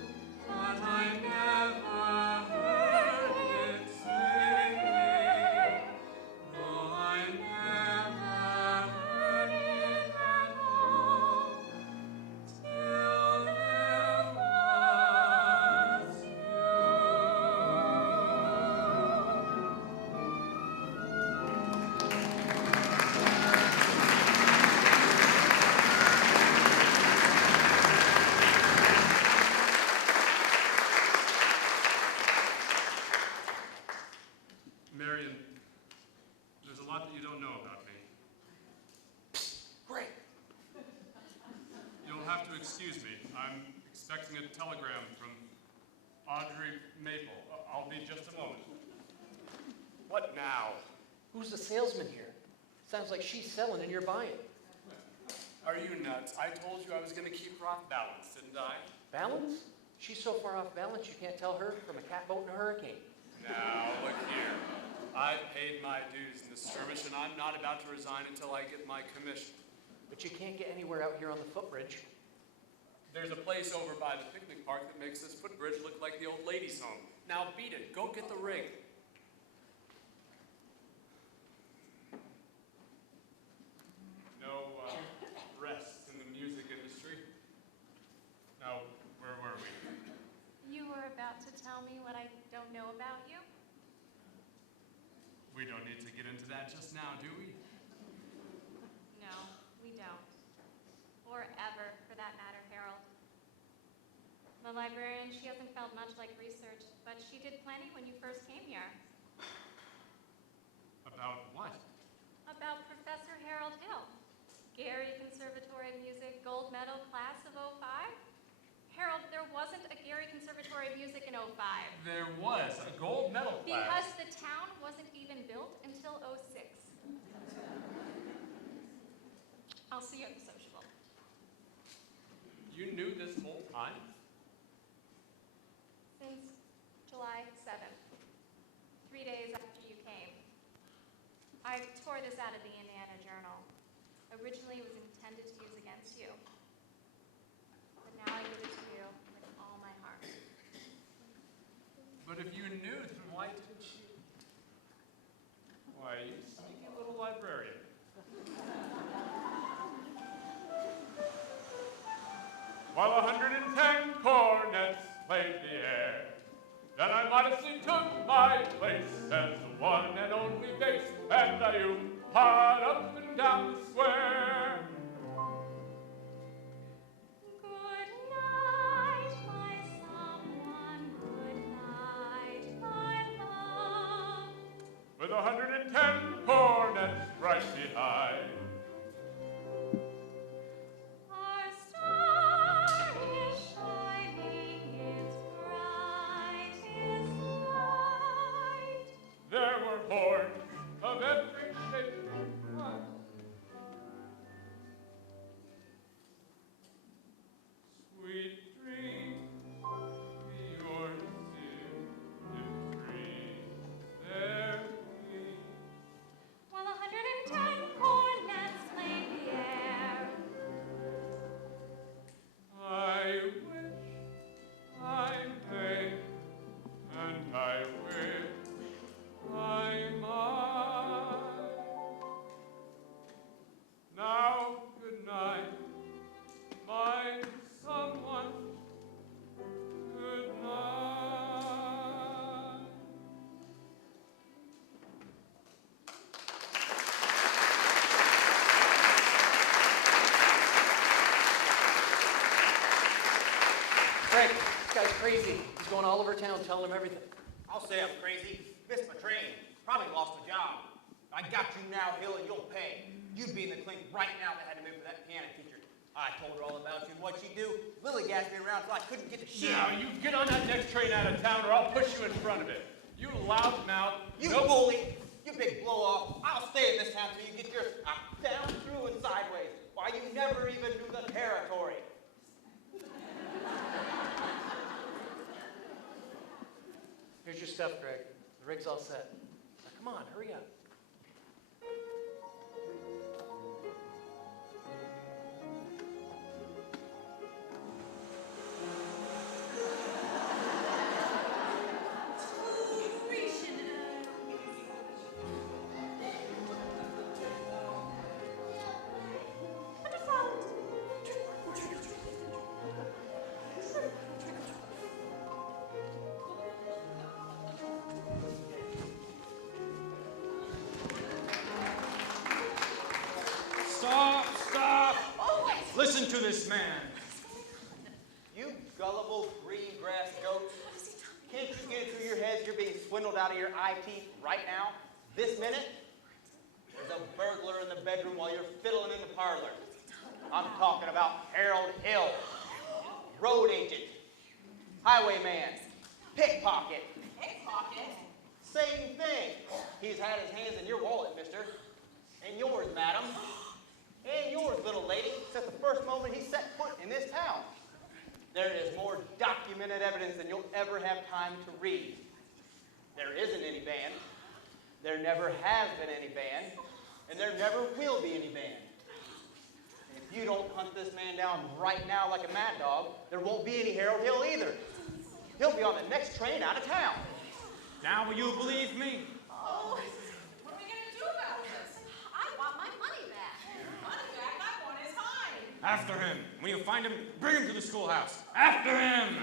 but I never heard it singing. No, I never heard it at all till there was you. Marion, there's a lot that you don't know about me. Great. You'll have to excuse me. I'm expecting a telegram from Audrey Maple. I'll be just a moment. What now? Who's the salesman here? Sounds like she's selling and you're buying. Are you nuts? I told you I was going to keep her off balance, didn't I? Balance? She's so far off balance you can't tell her from a catboat in a hurricane. Now, look here. I've paid my dues in this skirmish, and I'm not about to resign until I get my commission. But you can't get anywhere out here on the footbridge. There's a place over by the picnic park that makes this footbridge look like the old ladies' home. Now beat it. Go get the rig. No rest in the music industry. Now, where were we? You were about to tell me what I don't know about you? We don't need to get into that just now, do we? No, we don't. Or ever, for that matter, Harold. The librarian, she hasn't felt much like research, but she did plenty when you first came here. About what? About Professor Harold Hill. Gary Conservatory of Music Gold Medal Class of '05. Harold, there wasn't a Gary Conservatory of Music in '05. There was a gold medal class. Because the town wasn't even built until '06. I'll see you at the sociable. You knew this whole time? Since July 7th, 3 days after you came. I tore this out of the Indiana Journal. Originally, it was intended to use against you. But now I give it to you with all my heart. But if you knew, then why didn't you? Why, you sneaky little librarian. While 110 cornets played the air, then I modestly took my place as the one and only bass, and I hard up and down the square. Good night, my someone. Good night, my love. With 110 cornets right behind. Our star is shining, its brightest light. There were horns of every shape and kind. Sweet dreams, be yours, dear, if dreams there be. While 110 cornets played the air. I wish I may, and I wish I might. Now, good night, my someone. Good night. Frank, this guy's crazy. He's going all over town telling him everything. I'll say I'm crazy. Missed my train. Probably lost my job. I got you now, Hill, and you'll pay. You'd be in the clink right now that had to move for that piano teacher. I told her all about you and what she'd do. Lily gassed me around till I couldn't get the shit. Now, you get on that next train out of town or I'll push you in front of it. You loudmouth. You bully. You big blow-off. I'll stay in this town till you get yours up, down, through, and sideways. Why, you never even knew the territory. Here's your stuff, Greg. The rig's all set. Now, come on, hurry up. Stop! Listen to this man. You gullible green-grass goats. Can't you get it through your heads you're being swindled out of your eye teeth right now? This minute? There's a burglar in the bedroom while you're fiddling in the parlor. I'm talking about Harold Hill. Road agent. Highwayman. Pickpocket. Pickpocket? Same thing. He's had his hands in your wallet, mister. And yours, madam. And yours, little lady, since the first moment he set foot in this town. There is more documented evidence than you'll ever have time to read. There isn't any band. There never has been any band, and there never will be any band. And if you don't hunt this man down right now like a mad dog, there won't be any Harold Hill either. He'll be on the next train out of town. Now will you believe me? Oh, what are we going to do about this? I want my money back. Money back? I want his hide. After him. When you find him, bring him to the schoolhouse. After him!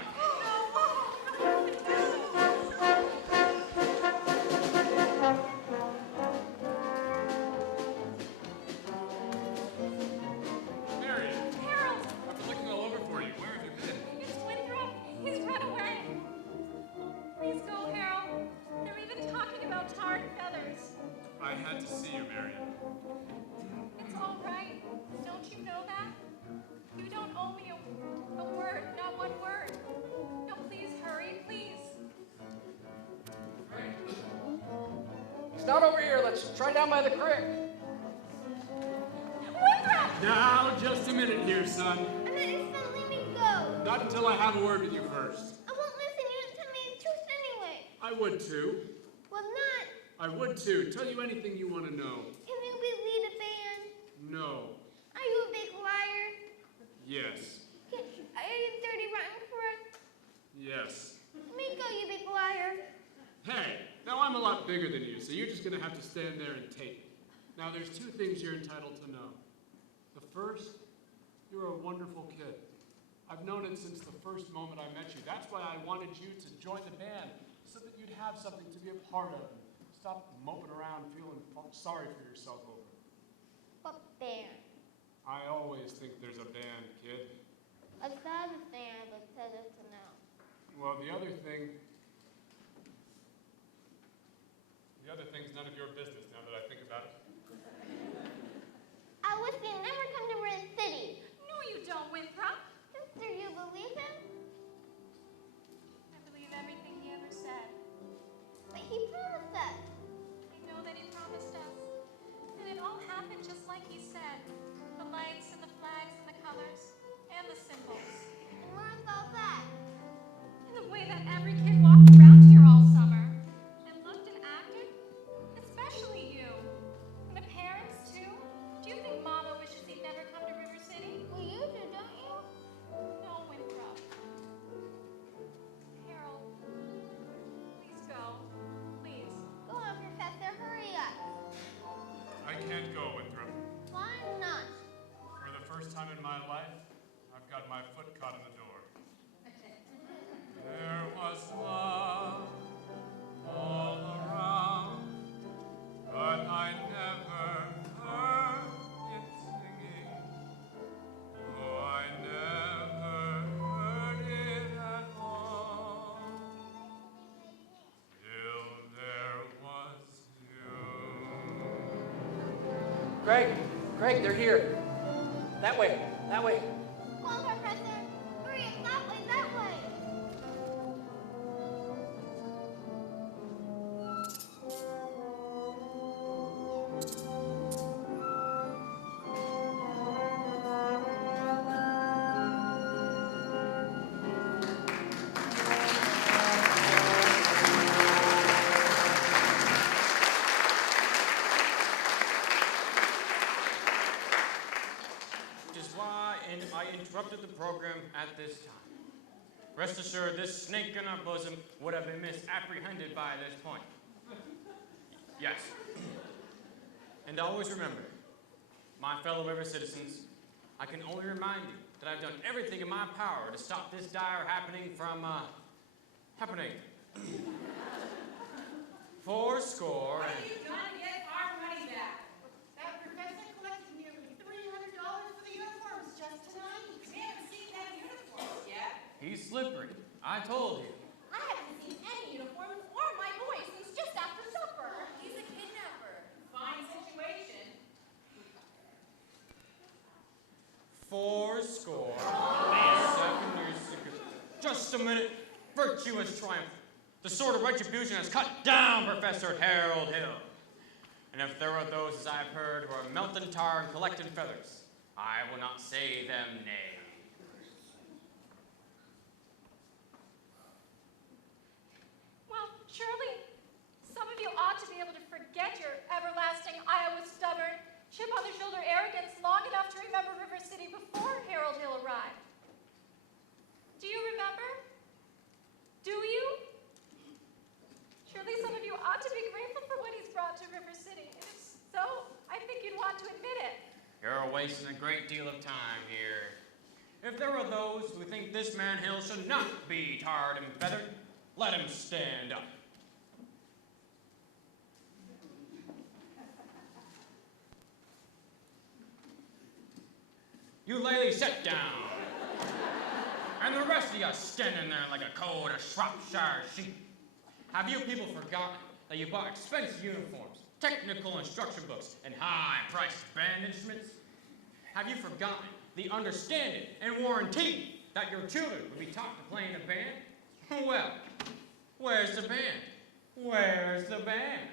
Marion, Harold, I've been looking all over for you. Where have you been? it's Winthrop. He's run away. Please go, Harold. They're even talking about tarred feathers. I had to see you, Marion. It's all right. Don't you know that? You don't owe me a word, not one word. No, please hurry, please. He's not over here. Let's try down by the creek. Winthrop! Now, just a minute here, son. And then instantly let me go. Not until I have a word with you first. I won't listen. You didn't tell me the truth anyway. I would too. Well, not. I would too. Tell you anything you want to know. Can you lead a band? No. Are you a big liar? Yes. Are you dirty, rotten crook? Yes. Let me go, you big liar. Hey, now I'm a lot bigger than you, so you're just going to have to stand there and take. Now, there's two things you're entitled to know. The first, you're a wonderful kid. I've known it since the first moment I met you. That's why I wanted you to join the band, so that you'd have something to be a part of. Stop moping around feeling sorry for yourself over it. What band? I always think there's a band, kid. I saw the band, but said it to know. Well, the other thing's none of your business now that I think about it. I wish you'd never come to Red City. No, you don't, Winthrop. Sister, you believe him? I believe everything he ever said. But he promised us. I know that he promised us. And it all happened just like he said. The lights and the flags and the colors and the symbols. And where's all that? And the way that every kid walked around here all summer and looked and acted. Especially you. And the parents, too. Do you think Mama wishes he'd never come to River City? Well, you do, don't you? No, Winthrop. Harold, please go. Please. Go on, Professor, hurry up. I can't go, Winthrop. Why not? For the first time in my life, I've got my foot caught in the door. There was love all around, but I never heard it singing. Oh, I never heard it at all, till there was you. Greg, they're here. That way, that way. Come on, Professor. Hurry up, that way, that way. Which is why I interrupted the program at this time. Rest assured, this snake in our bosom would have been misapprehended by this point. Yes. And always remember, my fellow river citizens, I can only remind you that I've done everything in my power to stop this dire happening from happening. Fourscore What and have you done to get our money back? That professor collected nearly $300 for the uniforms just tonight. We haven't seen that uniform yet. he's slippery. I told you. I haven't seen any uniforms or my boy since just after supper. He's a kidnapper. Fine situation. Fourscore. And 7 years ago. Just a minute. Virtue has triumphed. The sword of retribution has cut down Professor Harold Hill. And if there are those, as I've heard, who are melting tar and collecting feathers, I will not say them nay. Well, surely some of you ought to be able to forgive forget your everlasting Iowa stubborn, chip-on-the-shoulder arrogance long enough to remember River City before Harold Hill arrived. Do you remember? Do you? Surely some of you ought to be grateful for what he's brought to River City. And if so, I think you'd want to admit it. You're wasting a great deal of time here. If there are those who think this man Hill should not be tarred and feathered, let him stand up. You ladies sit down. And the rest of you standing there like a coat of Shropshire sheep. Have you people forgotten that you bought expensive uniforms, technical instruction books, and high-priced band instruments? Have you forgotten the understanding and warranty that your children would be taught to play in a band? Well, where's the band? Where's the band?